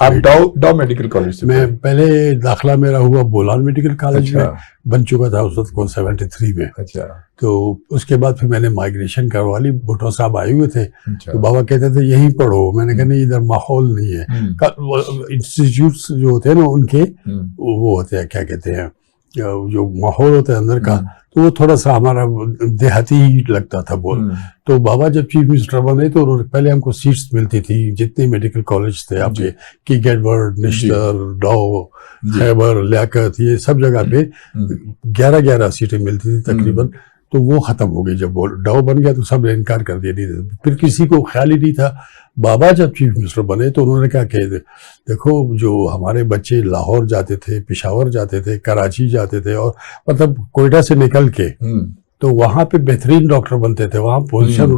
آپ ڈاؤ میڈیکل کالج سے؟ میں پہلے داخلہ میرا ہوا بولان میڈیکل کالج میں، بن چکا تھا اس وقت کو 73 میں. اچھا. تو اس کے بعد پھر میں نے مائگریشن کروا لی. بھٹو صاحب آئے ہوئے تھے تو بابا کہتے تھے یہیں پڑھو. میں نے کہا نہیں، ادھر ماحول نہیں ہے. انسٹیٹیوٹس جو ہوتے ہیں نا ان کے وہ ہوتے ہیں، کیا کہتے ہیں، جو ماحول ہوتا ہے اندر کا، تو وہ تھوڑا سا ہمارا دیہاتی لگتا تھا بول. تو بابا جب چیف منسٹر بنے تو پہلے ہم کو سیٹس ملتی تھی جتنے میڈیکل کالج تھے آپ کے، کینگ ایڈورڈ، نشتر، ڈاؤ، خیبر، لیاقت، یہ سب جگہ پہ 11 سیٹیں ملتی تھی تقریباً. تو وہ ختم ہو گئی. جب وہ ڈاؤ بن گیا تو سب نے انکار کر دیا. پھر کسی کو خیال ہی نہیں تھا. بابا جب چیف منسٹر بنے تو انہوں نے کہا کہ دیکھو، جو ہمارے بچے لاہور جاتے تھے، پشاور جاتے تھے، کراچی جاتے تھے، اور مطلب کوئٹہ سے نکل کے تو وہاں پہ بہترین ڈاکٹر بنتے تھے، وہاں پوزیشن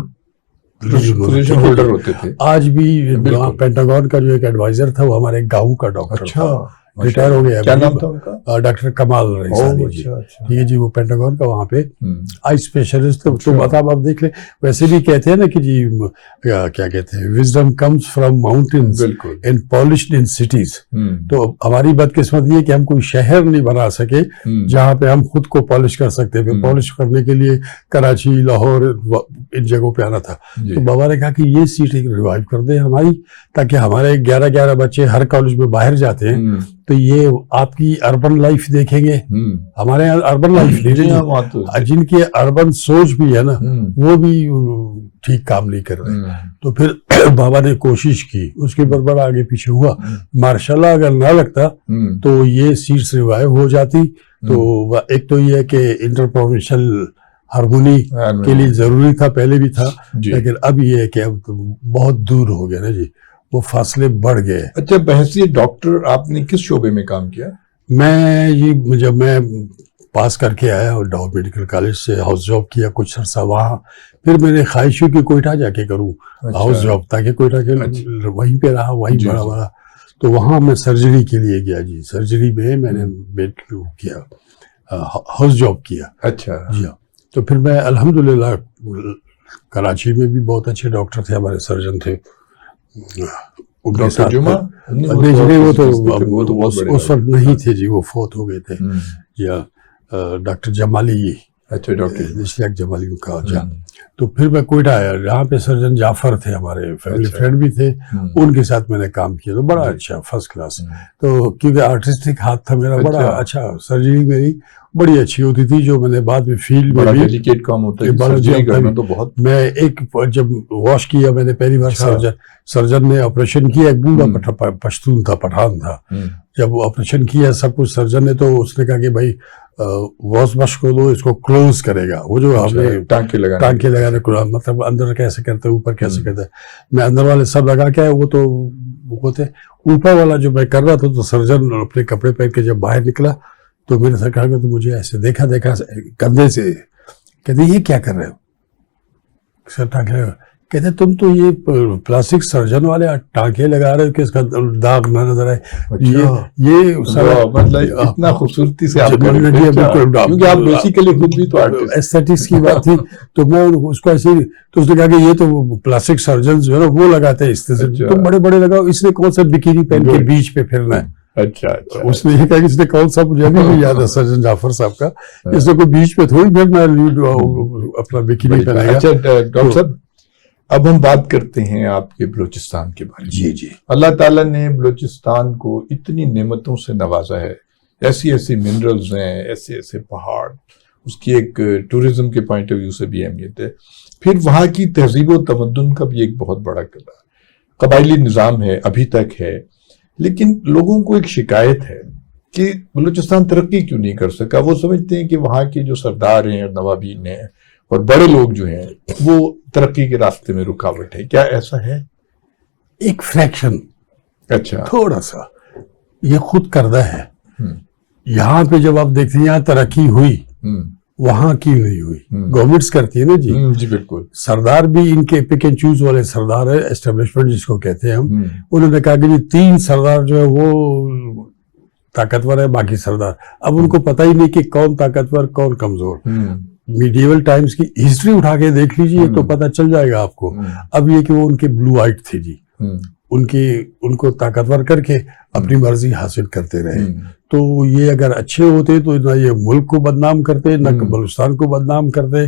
ہولڈر ہوتے تھے. آج بھی وہاں پینٹاگون کا جو ایک ایڈوائزر تھا وہ ہمارے گاؤں کا ڈاکٹر تھا، ریٹائر ہو گیا. کیا نام تھا ان کا؟ ڈاکٹر کمال رئیسانی جی. ٹھیک ہے جی، وہ پینٹاگون کا وہاں پہ آئی اسپیشلسٹ. تو بتا آپ دیکھ لیں، ویسے بھی کہتے ہیں نا کہ جی کیا کہتے ہیں، wisdom comes from mountains and polished in cities. تو ہماری بدقسمتی ہے کہ ہم کوئی شہر نہیں بنا سکے جہاں پہ ہم خود کو پالش کر سکتے. پھر پالش کرنے کے لیے کراچی، لاہور، ان جگہوں پہ آنا تھا. تو بابا نے کہا کہ یہ سیٹ ریوائیو کر دیں ہماری، تاکہ ہمارے 11 بچے ہر کالج میں باہر جاتے ہیں تو یہ آپ کی اربن لائف دیکھیں گے. ہمارے یہاں اربن لائف نہیں، جن کی اربن سوچ بھی ہے نا وہ بھی ٹھیک کام نہیں کر رہے. تو پھر بابا نے کوشش کی، اس کے بعد بڑا آگے پیچھے ہوا. ماشاءاللہ اگر نہ لگتا تو یہ سیٹس ریوائیو ہو جاتی. تو ایک تو یہ ہے کہ انٹر پروونشل ہارمونی کے لیے ضروری تھا، پہلے بھی تھا، لیکن اب یہ ہے کہ اب بہت دور ہو گیا نا جی، وہ فاصلے بڑھ گئے. اچھا، بحیثیت ڈاکٹر آپ نے کس شعبے میں کام کیا؟ میں یہ جب میں پاس کر کے آیا اور ڈاؤ میڈیکل کالج سے ہاؤس جاب کیا کچھ عرصہ وہاں. پھر میں نے خواہش ہوئی کہ کوئٹہ جا کے کروں ہاؤس جاب، تاکہ کوئٹہ کے وہیں پہ رہا، وہیں بڑا. تو وہاں میں سرجری کے لیے گیا جی. سرجری میں میں نے کیا، ہاؤس جاب کیا. اچھا جی ہاں. تو پھر میں الحمدللہ کراچی میں بھی بہت اچھے ڈاکٹر تھے، ہمارے سرجن تھے. ڈاکٹر جمعہ وہ تو اس وقت نہیں تھے جی، وہ فوت ہو گئے تھے. یا ڈاکٹر جمالی اچھا ڈاکٹر اشتیاق جمالی کا جان. تو پھر میں کوئٹہ آیا, یہاں پہ سرجن جعفر تھے ہمارے فیملی فرینڈ بھی تھے, ان کے ساتھ میں نے کام کیا تو بڑا اچھا فرسٹ کلاس. تو کیونکہ آرٹسٹک ہاتھ تھا میرا, بڑا اچھا سرجری میری بڑی اچھی ہوتی تھی, جو میں نے بعد میں فیلڈ میں بھی ڈیلیکیٹ کام ہوتا ہے سرجری کرنا تو بہت. میں ایک جب واش کیا میں نے پہلی بار, سرجن نے آپریشن کیا, ایک بوڑھا پشتون تھا, پٹھان تھا. جب وہ آپریشن کیا سب کچھ سرجن نے, تو اس نے کہا کہ بھائی واش بش کو دو, اس کو کلوز کرے گا. وہ جو ہم نے ٹانکے لگانے کو, مطلب اندر کیسے کرتے ہیں, اوپر کیسے کرتے ہیں, میں اندر والے سب لگا کے آیا. وہ تو وہ تھے اوپر والا جو میں کر رہا تھا, تو سرجن اپنے کپڑے پہن کے جب باہر نکلا تو میرے ساتھ کہا کہ تو مجھے ایسے دیکھا کندھے سے, کہتے یہ کیا کر رہے ہو سر, ٹانکے لگا. کہتے تم تو یہ پلاسٹک سرجن والے ٹانکے لگا رہے ہو کہ اس کا داغ نہ نظر آئے. یہ اتنا خوبصورتی سے کیونکہ آپ بیسیکلی خود بھی تو ایستھیٹکس کی بات تھی, تو میں اس کو ایسے, تو اس نے کہا کہ یہ تو پلاسٹک سرجن جو ہے نا وہ لگاتے ہیں اس طرح سے, تم بڑے بڑے لگاؤ, اس نے کون سا بکینی پہن کے بیچ پہ پھرنا ہے. اچھا اس نے یہ کہا کہ اس نے کون سا, مجھے ابھی بھی یاد ہے سرجن جعفر صاحب کا, اس نے کوئی بیچ پہ تھوڑی پھرنا اپنا بکینی پہنائے گا. اچھا ڈاکٹر صاحب, اب ہم بات کرتے ہیں آپ کے بلوچستان کے بارے میں. جی اللہ تعالیٰ نے بلوچستان کو اتنی نعمتوں سے نوازا ہے, ایسی ایسی منرلز ہیں, ایسے ایسے پہاڑ, اس کی ایک ٹورزم کے پوائنٹ آف ویو سے بھی اہمیت ہے. پھر وہاں کی تہذیب و تمدن کا بھی ایک بہت بڑا قبائلی نظام ہے, ابھی تک ہے. لیکن لوگوں کو ایک شکایت ہے کہ بلوچستان ترقی کیوں نہیں کر سکا. وہ سمجھتے ہیں کہ وہاں کے جو سردار ہیں اور نوابین ہیں اور بڑے لوگ جو ہیں وہ ترقی کے راستے میں رکاوٹ ہے. کیا ایسا ہے؟ ایک فریکشن, اچھا تھوڑا سا یہ خود کردہ ہے. یہاں پہ جب آپ دیکھتے ہیں یہاں ترقی ہوئی, وہاں کیوں نہیں ہوئی؟ گورنمنٹس کرتی ہے نا جی. جی بالکل. سردار بھی ان کے پک اینڈ چوز والے سردار ہے, اسٹیبلشمنٹ جس کو کہتے ہیں ہم. انہوں نے کہا کہ جی 3 سردار جو ہے وہ طاقتور ہے, باقی سردار اب ان کو پتہ ہی نہیں کہ کون طاقتور کون کمزور. میڈیول ٹائمز کی ہسٹری اٹھا کے دیکھ لیجیے تو پتہ چل جائے گا آپ کو. اب یہ کہ وہ ان کے بلو آئٹ تھے جی, ان کو طاقتور کر کے اپنی مرضی حاصل کرتے رہے. تو یہ اگر اچھے ہوتے تو نہ یہ ملک کو بدنام کرتے, نہ بلوچستان کو بدنام کرتے.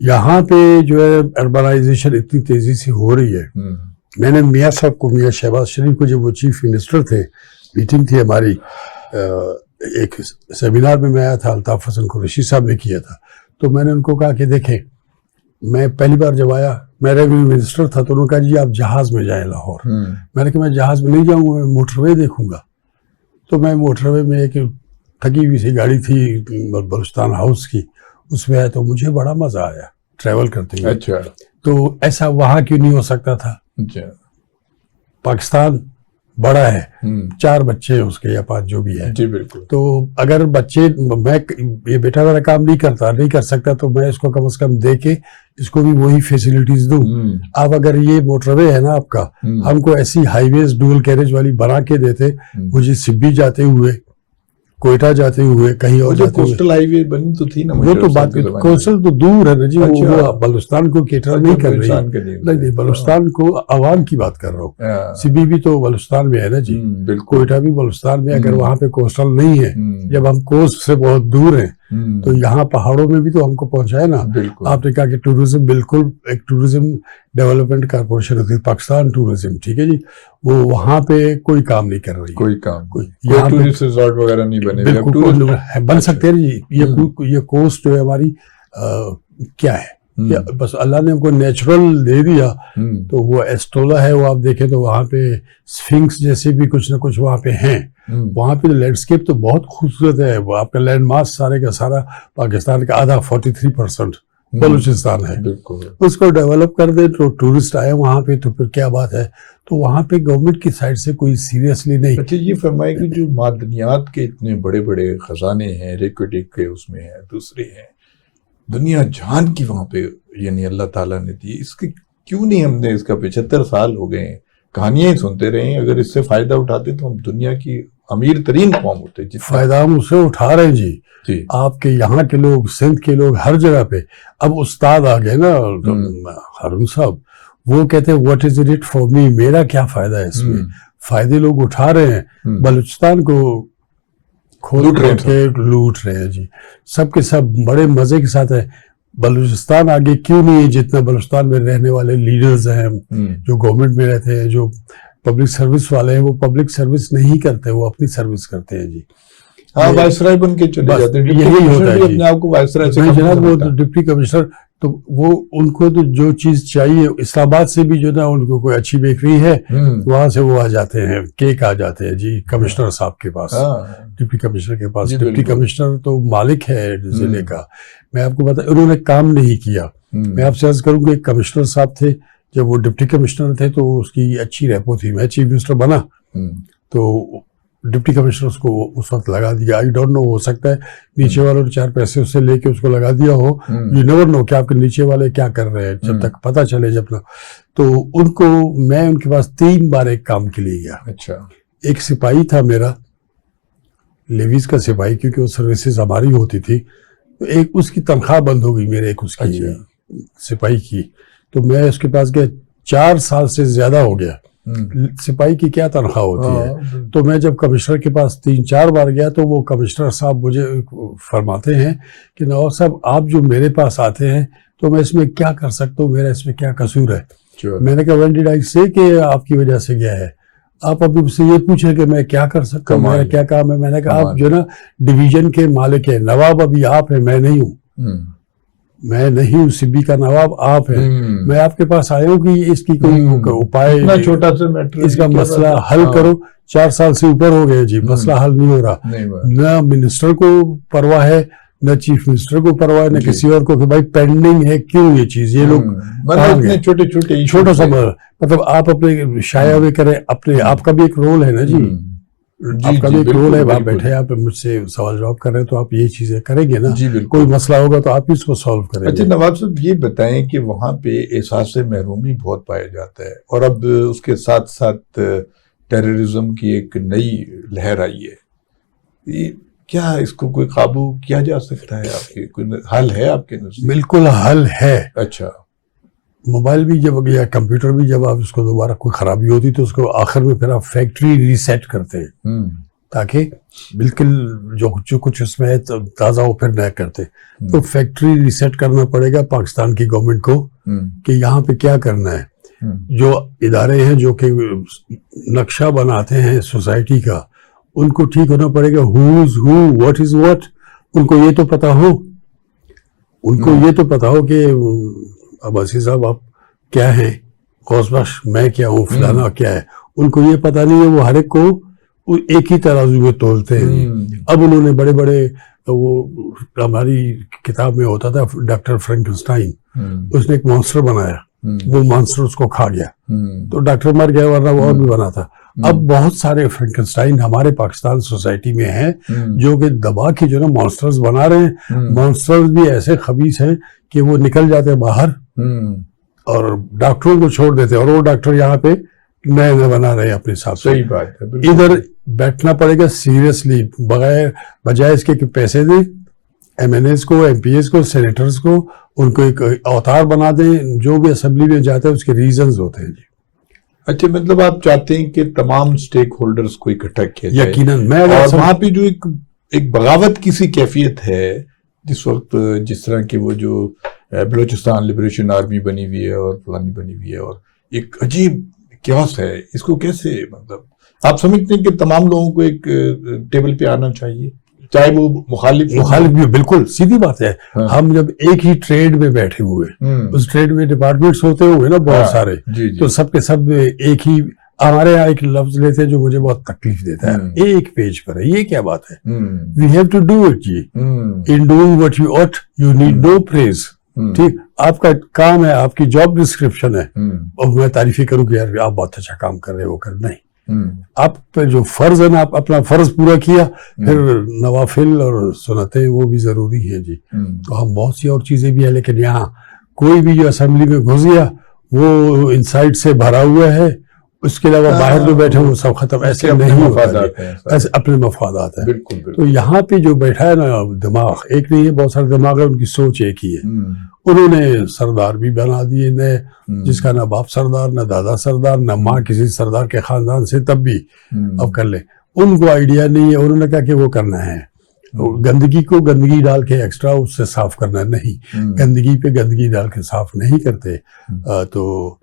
یہاں پہ جو ہے اربنائزیشن اتنی تیزی سے ہو رہی ہے. میں نے میاں صاحب کو, میاں شہباز شریف کو, جب وہ چیف منسٹر تھے, میٹنگ تھی ہماری, ایک سیمینار میں آیا تھا, الطاف حسن قریشی صاحب نے کیا تھا. تو میں نے ان کو کہا کہ دیکھیں, میں پہلی بار جب آیا, میں ریونیو منسٹر تھا, تو انہوں نے کہا جی آپ جہاز میں جائیں لاہور. میں نے کہا میں جہاز میں نہیں جاؤں گا, میں موٹر وے دیکھوں گا. تو میں موٹر وے میں ایک تھکی ہوئی سی گاڑی تھی بلوچستان ہاؤس کی, اس میں آیا تو مجھے بڑا مزہ آیا ٹریول کرتے ہوئے. اچھا, تو ایسا وہاں کیوں نہیں ہو سکتا تھا؟ پاکستان بڑا ہے, 4 بچے ہیں اس کے یا 5 جو بھی ہے. جی بالکل. تو اگر بچے, میں یہ بیٹا میرا کام نہیں کر سکتا, تو میں اس کو کم از کم دے کے اس کو بھی وہی فیسلٹیز دوں. اب اگر یہ موٹر وے ہے نا آپ کا, ہم کو ایسی ہائی ویز ڈول کیریج والی بنا کے دیتے, مجھے سبی جاتے ہوئے, کوئٹہ جاتے ہوئے, کہیں اور جاتے ہوئے. کوسٹل ہائی وے بنی تو تھی نا, وہ تو بات, کوسٹل تو دور ہے نا جی, وہ بلوچستان کو کیٹر نہیں کر رہی. نہیں, بلوچستان کو عوام کی بات کر رہا ہوں. سبی بھی تو بلوچستان میں ہے نا جی, کوئٹہ بھی بلوچستان میں. اگر وہاں پہ کوسٹل نہیں ہے, جب ہم کوسٹ سے بہت دور ہیں, تو یہاں پہاڑوں میں بھی تو ہم کو پہنچائے نا. آپ نے کہا کہ ٹورزم, بالکل ایک ٹورزم ڈیولپمنٹ کارپوریشن ہوتی ہے پاکستان ٹورزم, ٹھیک ہے جی, وہ وہاں پہ کوئی کام نہیں کر رہی. کوئی ٹورسٹ ریزورٹ وغیرہ نہیں بنے. بالکل بن سکتے ہیں جی. یہ کوسٹ جو ہے ہماری کیا ہے, بس اللہ نے ہم کو نیچرل دے دیا. تو وہ ایسٹولا ہے, وہ آپ دیکھیں تو وہاں پہ سفنکس جیسے بھی کچھ نہ کچھ وہاں پہ ہیں. وہاں پہ لینڈسکیپ تو بہت خوبصورت ہے. آپ کا لینڈ ماس سارے کا سارا پاکستان کا آدھا 43% بلوچستان ہے. اس کو ڈیولپ کر دیں تو ٹورسٹ آئے وہاں پہ, تو پھر کیا بات ہے. تو وہاں پہ گورنمنٹ کی سائڈ سے کوئی سیریسلی نہیں. اچھا, یہ فرمائے کہ جو معدنیات کے اتنے بڑے بڑے خزانے ہیں, ریکوڈک کے اس میں ہیں, دوسرے ہیں, دنیا جہان کی وہاں پہ یعنی اللہ تعالیٰ نے دی, اس کی کیوں نہیں ہم نے, اس کا 75 سال ہو گئے ہیں, کہانیاں ہی سنتے رہے ہیں. اگر اس سے فائدہ اٹھاتے تو ہم دنیا کی امیر ترین قوم ہوتے. فائدہ ہم اسے اٹھا رہے ہیں جی. آپ کے یہاں کے لوگ, سندھ کے لوگ, ہر جگہ پہ. اب استاد آ گئے نا ہارون صاحب, وہ کہتے ہیں what is it for me, میرا کیا فائدہ ہے اس میں. فائدے لوگ اٹھا رہے ہیں. بلوچستان کو کھول کے لوٹ رہے ہیں جی. سب کے سب بڑے مزے کے ساتھ ہے. بلوچستان آگے کیوں نہیں ہے جتنا بلوچستان میں رہنے والے لیڈرز ہیں جو گورنمنٹ میں رہتے ہیں, جو پبلک سروس والے ہیں, وہ پبلک سروس نہیں کرتے, وہ اپنی سروس کرتے ہیں جی. ہاں وائسرائے بن کے چلے جاتے ہیں. یہی ہوتا ہے اپنے آپ کو وائسرائے سے جناب. وہ ڈپٹی کمشنر تو وہ ان کو تو جو چیز چاہیے, اسلام آباد سے بھی جو نا ان کو کوئی اچھی بیکری ہے وہاں سے وہ آ جاتے ہیں, کیک آ جاتے ہیں جی کمشنر صاحب کے پاس, ڈپٹی کمشنر کے پاس. ڈپٹی کمشنر تو مالک ہے ضلع کا. میں آپ کو بتا, انہوں نے کام نہیں کیا. میں آپ سے عرض کروں کہ ایک کمشنر صاحب تھے, جب وہ ڈپٹی کمشنر تھے تو اس کی اچھی ریپو تھی. میں چیف منسٹر بنا تو ڈپٹی کمشنر اس کو اس وقت لگا دیا. آئی ڈونٹ نو, ہو سکتا ہے نیچے والوں نے 4 پیسے اس سے لے کے اس کو لگا دیا ہو. یو نیور نو کہ آپ کے نیچے والے کیا کر رہے ہیں جب تک پتہ چلے. جب تک تو ان کو میں ان کے پاس 3 بار ایک کام کے لیے گیا. اچھا. ایک سپاہی تھا میرا, لیویز کا سپاہی, کیونکہ وہ سروسز ہماری ہوتی تھی. تو ایک اس کی تنخواہ بند ہو گئی میرے, ایک اس کی سپاہی کی. تو میں اس کے پاس گیا, 4 سال سے زیادہ ہو گیا. سپاہی کی کیا تنخواہ ہوتی ہے. تو میں جب کمشنر کے پاس 3-4 بار گیا تو وہ کمشنر صاحب مجھے فرماتے ہیں کہ نواب صاحب آپ جو میرے پاس آتے ہیں تو میں اس میں کیا کر سکتا ہوں, میرا اس میں کیا قصور ہے. میں نے کہا when did I say کہ آپ کی وجہ سے گیا ہے. آپ ابھی مجھ سے یہ پوچھیں کہ میں کیا کر سکتا ہوں, میرا کیا کام ہے. میں نے کہا آپ جو نا ڈویژن کے مالک ہیں, نواب ابھی آپ ہیں, میں نہیں ہوں. میں نہیں ہوں, سبی کا نواب آپ ہیں. میں آپ کے پاس آیا ہوں کہ اس کی کوئی اپائے, چھوٹا سا میٹر, اس کا مسئلہ حل کرو. 4 سال سے اوپر ہو گئے جی, مسئلہ حل نہیں ہو رہا. نہ منسٹر کو پرواہ ہے, نہ چیف منسٹر کو پرواہ ہے, نہ کسی اور کو کہ بھائی پینڈنگ ہے کیوں یہ چیز. یہ لوگ چھوٹا سا مطلب آپ اپنے شائع ہوئے کریں اپنے. آپ کا بھی ایک رول ہے نا جی, آپ کا بھی ایک رول ہے. وہاں بیٹھے آپ مجھ سے سوال جواب کر رہے ہیں تو آپ یہ چیزیں کریں گے نا. کوئی مسئلہ ہوگا تو آپ اس کو سالو کریں گے. اچھا نواب صاحب یہ بتائیں کہ وہاں پہ احساس محرومی بہت پایا جاتا ہے, اور اب اس کے ساتھ ساتھ ٹیررزم کی ایک نئی لہر آئی ہے. کیا اس کو کوئی قابو کیا جا سکتا ہے؟ آپ کے کوئی حل ہے آپ کے نزدیک؟ بالکل حل ہے. اچھا. موبائل بھی جب یا کمپیوٹر بھی جب آپ اس کو دوبارہ کوئی خرابی ہوتی تو اس کو آخر میں پھر آپ فیکٹری ریسیٹ کرتے ہیں تاکہ بالکل جو کچھ اس میں ہے تازہ وہ پھر نیا کرتے. تو فیکٹری ریسیٹ کرنا پڑے گا پاکستان کی گورنمنٹ کو کہ یہاں پہ کیا کرنا ہے. جو ادارے ہیں جو کہ نقشہ بناتے ہیں سوسائٹی کا, ان کو ٹھیک ہونا پڑے گا. ہو از ہو, واٹ از واٹ, ان کو یہ تو پتا ہو, ان کو یہ تو پتا ہو کہ عباسی صاحب آپ کیا ہیں, غوث بخش میں کیا ہوں, فلانا کیا ہے. ان کو یہ پتا نہیں ہے, وہ ہر ایک کو ایک ہی ترازو میں تولتے ہیں. اب انہوں نے بڑے بڑے, وہ ہماری کتاب میں ہوتا تھا ڈاکٹر فرینکنسٹائن, اس نے ایک مانسٹر بنایا, وہ مانسٹر اس کو کھا گیا تو ڈاکٹر مر گیا, ورنہ وہ اور بھی بنا تھا. اب بہت سارے فرینکنسٹائن ہمارے پاکستان سوسائٹی میں ہیں جو کہ دبا کے جو نا مانسٹرز بنا رہے ہیں. مانسٹرز بھی ایسے خبیث ہیں کہ وہ نکل جاتے ہیں باہر اور ڈاکٹروں کو چھوڑ دیتے ہیں, اور وہ ڈاکٹر یہاں پہ نئے نئے بنا رہے ہیں اپنے حساب سے. صحیح بات ہے. ادھر بیٹھنا پڑے گا سیریسلی, بجائے اس کے کہ پیسے دیں ایم این ایز کو, ایم پی ایز کو, سینیٹرز کو, ان کو ایک اوتار بنا دیں. جو بھی اسمبلی میں جاتا ہے اس کے ریزنز ہوتے ہیں جی. اچھا, مطلب آپ چاہتے ہیں کہ تمام سٹیک ہولڈرز کو اکٹھا کیا جائے. یقیناً. اور وہاں پہ جو ایک بغاوت کی سی کیفیت ہے جس وقت, جس طرح کی وہ جو بلوچستان لبریشن آرمی بنی ہوئی ہے اور فلانی بنی ہوئی ہے, اور ایک عجیب کیوس ہے, اس کو کیسے مطلب آپ سمجھتے ہیں کہ تمام لوگوں کو ایک ٹیبل پہ آنا چاہیے, چاہے وہ مخالف بھی. بالکل سیدھی بات ہے. ہم جب ایک ہی ٹریڈ میں بیٹھے ہوئے, اس ٹریڈ میں ڈپارٹمنٹس ہوتے ہوئے نا بہت سارے, تو سب کے سب ایک ہی, ہمارے یہاں ایک لفظ لیتے ہیں جو مجھے بہت تکلیف دیتا ہے, ایک پیج پر ہے. یہ کیا بات ہے؟ We have to do it جی. In doing what you out you need no praise. ٹھیک, آپ کا کام ہے, آپ کی جاب ڈسکرپشن ہے, اور میں تعریفیں کروں کہ یار آپ بہت اچھا کام کر رہے ہو, کر نہیں. آپ پہ جو فرض ہے نا, آپ اپنا فرض پورا کیا, پھر نوافل اور سنتیں وہ بھی ضروری ہیں جی. تو ہم بہت سی اور چیزیں بھی ہیں, لیکن یہاں کوئی بھی جو اسمبلی میں گھس گیا وہ انسائڈ سے بھرا ہوا ہے, اس کے علاوہ باہر جو بیٹھے وہ سب ختم. ایسے نہیں ہوتا, ایسے اپنے مفادات ہیں. تو یہاں پہ جو بیٹھا ہے نا دماغ, ایک نہیں ہے, بہت سارے دماغ ہے, ان کی سوچ ایک ہی ہے. انہوں نے سردار بھی بنا دیے نئے, جس کا نہ باپ سردار, نہ دادا سردار, نہ ماں کسی سردار کے خاندان سے, تب بھی اب کر لیں. ان کو آئیڈیا نہیں ہے, انہوں نے کہا کہ وہ کرنا ہے گندگی کو گندگی ڈال کے ایکسٹرا اس سے صاف کرنا, نہیں گندگی پہ گندگی ڈال کے صاف نہیں کرتے. تو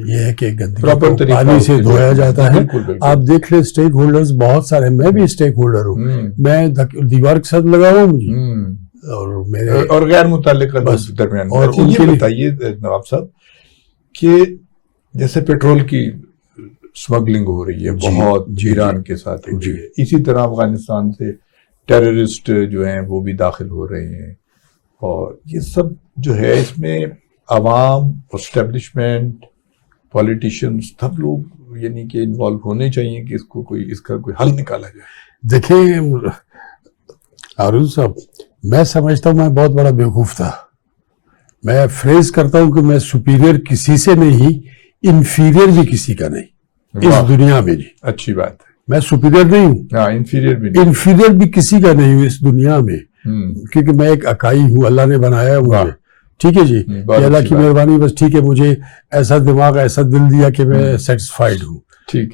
یہ ہے کہ گندگی کو پانی سے دھویا جاتا ہے. آپ دیکھ لیں اسٹیک ہولڈرز بہت سارے, میں بھی اسٹیک ہولڈر ہوں, میں دیوار کے ساتھ لگا ہوا ہوں مجھے اور میرے اور غیر متعلقہ درمیان. اور یہ بتائیے نواب صاحب کہ جیسے پیٹرول کی اسمگلنگ ہو رہی ہے بہت ایران کے ساتھ ہو رہی ہے, اسی طرح افغانستان سے ٹیررسٹ جو ہیں وہ بھی داخل ہو رہے ہیں, اور یہ سب جو ہے اس میں عوام, اسٹیبلشمنٹ, پولیٹیشینز, سب لوگ یعنی کہ انوالو ہونے چاہیے کہ اس کا کوئی حل نکالا جائے. دیکھیں ہارون صاحب, میں سمجھتا ہوں میں بہت بڑا بیوقوف تھا. میں فریز کرتا ہوں کہ میں سپیریئر کسی سے نہیں, انفیریئر بھی کسی کا نہیں اس دنیا میں. جی اچھی بات ہے, میں سپیریئر نہیں ہوں, ہاں انفیریئر بھی نہیں, انفیریئر بھی کسی کا نہیں ہوں اس دنیا میں, کیونکہ میں ایک اکائی ہوں, اللہ نے بنایا مجھے. ٹھیک ہے جی, یہ اللہ کی مہربانی, بس ٹھیک ہے, مجھے ایسا دماغ ایسا دل دیا کہ میں سیٹسفائیڈ ہوں.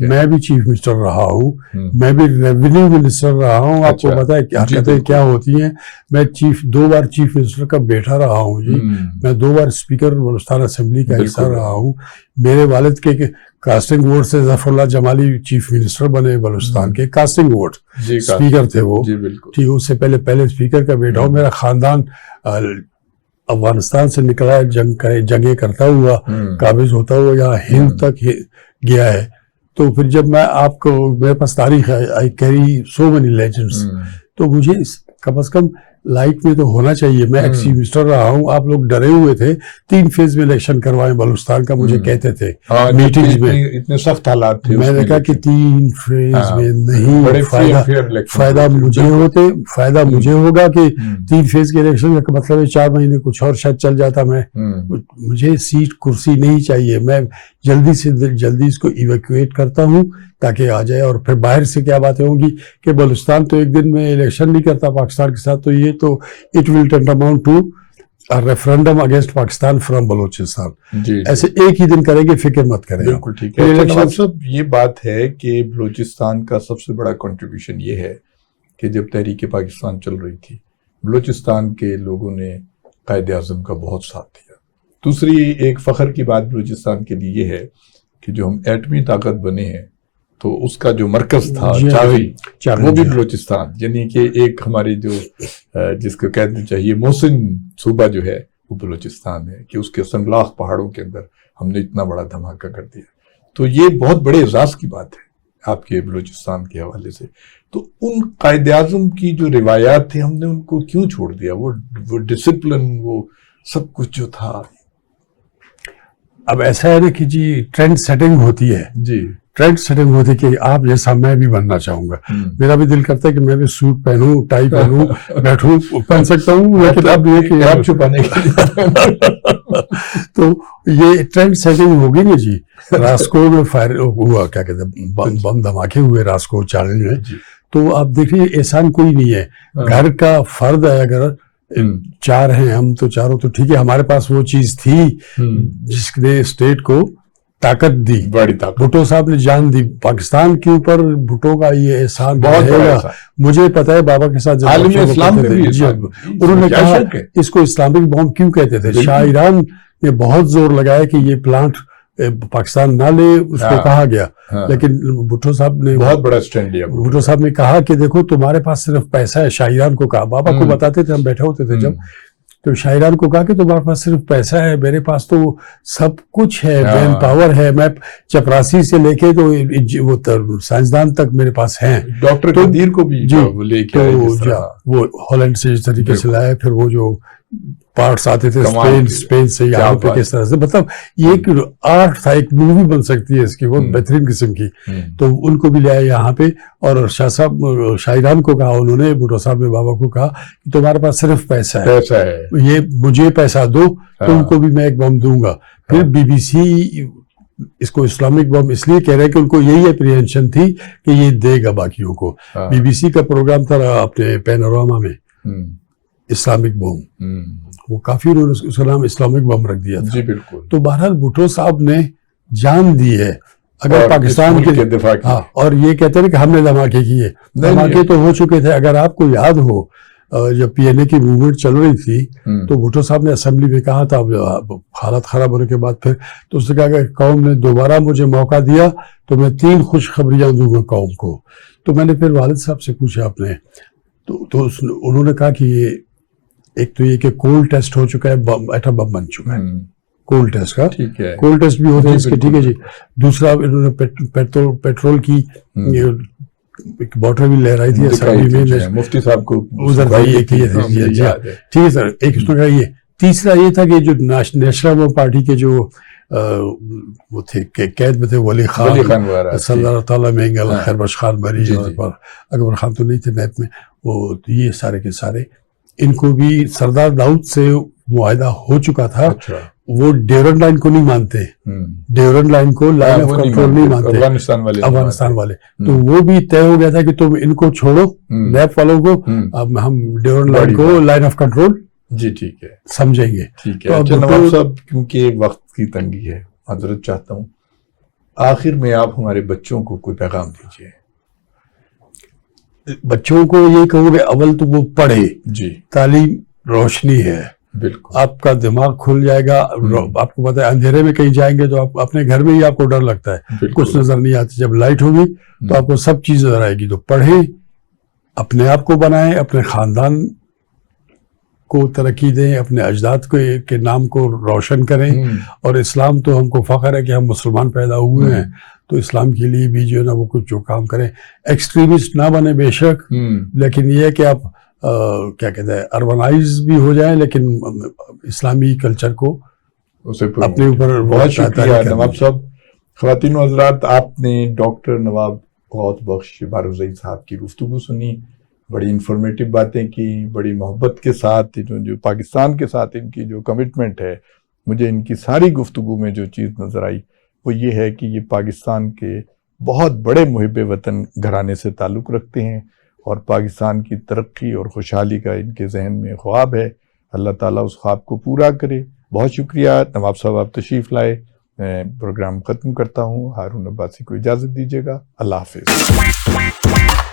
میں بھی چیف منسٹر رہا ہوں, میں بھی ریونیو منسٹر رہا ہوں. آپ کو پتا ہے حرکتیں کیا ہوتی ہیں. میں 2 بار چیف منسٹر کا بیٹا رہا ہوں جی, میں 2 بار اسپیکر بلوچستان اسمبلی کا حصہ رہا ہوں. میرے والد کے کاسٹنگ ووٹ سے ظفر اللہ جمالی چیف منسٹر بنے بلوچستان کے, کاسٹنگ ووٹ اسپیکر تھے وہ. ٹھیک, اس سے پہلے اسپیکر کا بیٹا ہوں. میرا خاندان افغانستان سے نکلا ہے, جنگیں کرتا ہوا, قابض ہوتا ہوا یہاں ہند تک گیا ہے. تو پھر جب میں آپ کو, میرے پاس تاریخ ہے, آئی کیری سو مینی لیجنڈس, تو مجھے کم از کم لائف میں تو ہونا چاہیے. میں ایکس منسٹر رہا ہوں. آپ لوگ ڈرے ہوئے تھے 3 فیز میں الیکشن کروائیں بلوچستان کا, مجھے کہتے تھے میٹنگز میں, اتنے سخت حالات تھے. میں نے کہا کہ 3 فیز میں نہیں, فائدہ مجھے ہوگا کہ 3 فیز کے الیکشن کا مطلب ہے 4 مہینے کچھ اور شاید چل جاتا. مجھے سیٹ کرسی نہیں چاہیے, میں جلدی سے جلدی اس کو ایویکویٹ کرتا ہوں تاکہ آ جائے. اور پھر باہر سے کیا باتیں ہوں گی کہ بلوچستان تو ایک دن میں الیکشن نہیں کرتا پاکستان کے ساتھ, تو یہ تو it will turn amount to referendum against Pakistan from Balochistan. ایسے ایک ہی دن کریں گے, فکر مت کریں. بالکل ٹھیک ہے. نواب صاحب, یہ بات ہے کہ بلوچستان کا سب سے بڑا کنٹریبیوشن یہ ہے کہ جب تحریک پاکستان چل رہی تھی, بلوچستان کے لوگوں نے قائد اعظم کا بہت ساتھ دیا. دوسری ایک فخر کی بات بلوچستان کے لیے یہ ہے کہ جو ہم ایٹمی طاقت بنے ہیں تو اس کا جو مرکز تھا چاغی, وہ بھی بلوچستان, یعنی کہ ایک ہماری جو جس کو کہنا چاہیے محسن صوبہ جو ہے وہ بلوچستان ہے, کہ اس کے سنگلاخ پہاڑوں کے اندر ہم نے اتنا بڑا دھماکہ کر دیا. تو یہ بہت بڑے اعزاز کی بات ہے آپ کے بلوچستان کے حوالے سے. تو ان قائد اعظم کی جو روایات تھے ہم نے ان کو کیوں چھوڑ دیا؟ وہ ڈسپلن, وہ سب کچھ جو تھا. اب ایسا ہے نا کہ جی ٹرینڈ سیٹنگ ہوتی ہے. جی, ٹرینڈ سیٹنگ ہوتی ہے کہ آپ جیسا میں بھی بننا چاہوں گا. میرا بھی دل کرتا ہے کہ میں بھی سوٹ پہنوں, ٹائی پہنوں, بیٹھوں, پہن سکتا ہوں, لیکن اب یہ کہ آپ چھپانے کے لیے تو یہ ٹرینڈ سیٹنگ ہوگی نا جی. راسکو میں فائر ہوا, کیا کہتے ہیں, بم دھماکے ہوئے راسکو چالی میں. تو آپ دیکھیے احسان کوئی نہیں ہے, گھر کا فرد ہے, اگر 4 ہیں ہم تو چاروں, تو ٹھیک ہے ہمارے پاس وہ چیز تھی جس نے اسٹیٹ کو طاقت دی, بڑی طاقت. بھٹو صاحب نے جان دی پاکستان کے اوپر. بھٹو کا یہ احسان بہت رہے گا. مجھے پتا ہے بابا کے ساتھ عالم اسلام میں بھی انہوں نے کہا اس کو اسلامک بام کیوں کہتے تھے. شاہ ایران نے بہت زور لگایا کہ یہ پلانٹ پاکستان نہ لے, اس کو کہا گیا, لیکن بھٹو صاحب نے بہت بڑا اسٹینڈ لیا. بھٹو صاحب نے کہا کہ دیکھو تمہارے پاس صرف پیسہ ہے. شاہ ایران کو کہا, بابا کو بتاتے تھے, ہم بیٹھے ہوتے تھے جب, تو شاہ ایران کو کہا کہ تمہارے پاس صرف پیسہ ہے, میرے پاس تو سب کچھ ہے, مین پاور ہے. میں چپراسی سے لے کے تو وہ سائنسدان تک میرے پاس ہیں. ڈاکٹر قدیر کو بھی لے کے وہ ہالینڈ سے اس طریقے سے لائے. پھر وہ جو پارٹس آتے تھے اسپین سے یہاں پہ کس طرح سے, مطلب یہ ایک آرٹ تھا, ایک مووی بن سکتی ہے اس کی, بہت بہترین قسم کی. تو ان کو بھی لے آئے یہاں پہ, اور شاہ صاحب شاہ ایران کو کہا, انہوں نے بھٹو صاحب نے بابا کو کہا کہ تمہارے پاس صرف پیسہ ہے, یہ مجھے پیسہ دو, تم کو بھی میں ایک بم دوں گا. پھر بی بی سی اس کو اسلامک بم اس لیے کہہ رہے کہ ان کو یہی اپریہنشن تھی کہ یہ دے گا باقیوں کو. بی بی سی کا پروگرام تھا اپنے پینوراما میں, اسلامک بم, وہ کافی انہوں نے اس کا نام اسلامک بم رکھ دیا تھا. جی بالکل. تو بہرحال بھٹو صاحب نے جان دی ہے اگر پاکستان کے دفاع کی. ہاں، اور یہ کہتے ہیں کہ ہم نے دھماکے کیے. دھماکے تو ہو چکے تھے. اگر آپ کو یاد ہو جب پی این اے کی موومنٹ چل رہی تھی تو بھٹو صاحب نے اسمبلی میں کہا تھا حالت خراب ہونے کے بعد پھر تو اس نے کہا کہ قوم نے دوبارہ مجھے موقع دیا تو میں 3 خوشخبریاں دوں گا قوم کو. تو میں نے پھر والد صاحب سے پوچھا اپنے تو انہوں نے کہا کہ یہ ایک تو یہ کہ کول ٹیسٹ ہو چکا ہے, ایٹم بم بن چکا ہے, کول ٹیسٹ کا کول ٹیسٹ بھی ہوتا ہے اس کے, ٹھیک ہے جی. دوسرا انہوں نے پیٹرول کی ایک بوٹل بھی لہرائی تھی اسمبلی میں, مفتی صاحب کو ادھر ٹھیک ہے سر. ایک اس کا یہ. تیسرا یہ تھا کہ جو نیشنل پارٹی کے جو وہ تھے قید میں تھے ولی خان صلی اللہ تعالیٰ مینگل, خیربخش خان بری اور اکبر خان تو نہیں تھے نیب میں, وہ یہ سارے کے سارے ان کو بھی سردار داؤد سے معاہدہ ہو چکا تھا. وہ ڈیورنڈ لائن کو نہیں مانتے, ڈیورنڈ لائن کو لائن آف کنٹرول نہیں مانتے افغانستان والے. تو وہ بھی طے ہو گیا تھا کہ تم ان کو چھوڑو نیب والوں کو, اب ہم ڈیورنڈ لائن کو لائن آف کنٹرول جی ٹھیک ہے سمجھیں گے. اچھا نواب صاحب, کیونکہ وقت کی تنگی ہے, حضرت چاہتا ہوں آخر میں آپ ہمارے بچوں کو کوئی پیغام دیجیے. بچوں کو یہ کہوں کہ اول تو وہ پڑھے, جی تعلیم روشنی ہے, بالکل آپ کا دماغ کھل جائے گا. آپ کو پتہ ہے اندھیرے میں کہیں جائیں گے تو آپ اپنے گھر میں ہی آپ کو ڈر لگتا ہے, کچھ نظر نہیں آتی. جب لائٹ ہوگی تو آپ کو سب چیز نظر آئے گی. تو پڑھیں, اپنے آپ کو بنائیں, اپنے خاندان کو ترقی دیں, اپنے اجداد کے نام کو روشن کریں. اور اسلام تو ہم کو فخر ہے کہ ہم مسلمان پیدا ہوئے ہیں, تو اسلام کے لیے بھی جو ہے نا وہ کچھ جو کام کریں. ایکسٹریمسٹ نہ بنے بے شک, لیکن یہ ہے کہ آپ کیا کہتے ہیں اربنائز بھی ہو جائیں لیکن اسلامی کلچر کو اپنے اوپر. بہت شکریہ نواب صاحب. خواتین و حضرات, آپ نے ڈاکٹر نواب غوث بخش بارزئی صاحب کی گفتگو سنی, بڑی انفارمیٹیو باتیں کی, بڑی محبت کے ساتھ جو پاکستان کے ساتھ ان کی جو کمٹمنٹ ہے, مجھے ان کی ساری گفتگو میں جو چیز نظر آئی وہ یہ ہے کہ یہ پاکستان کے بہت بڑے محب وطن گھرانے سے تعلق رکھتے ہیں اور پاکستان کی ترقی اور خوشحالی کا ان کے ذہن میں خواب ہے. اللہ تعالیٰ اس خواب کو پورا کرے. بہت شکریہ نواب صاحب, آپ تشریف لائے. میں پروگرام ختم کرتا ہوں. ہارون عباسی کو اجازت دیجیے گا. اللہ حافظ.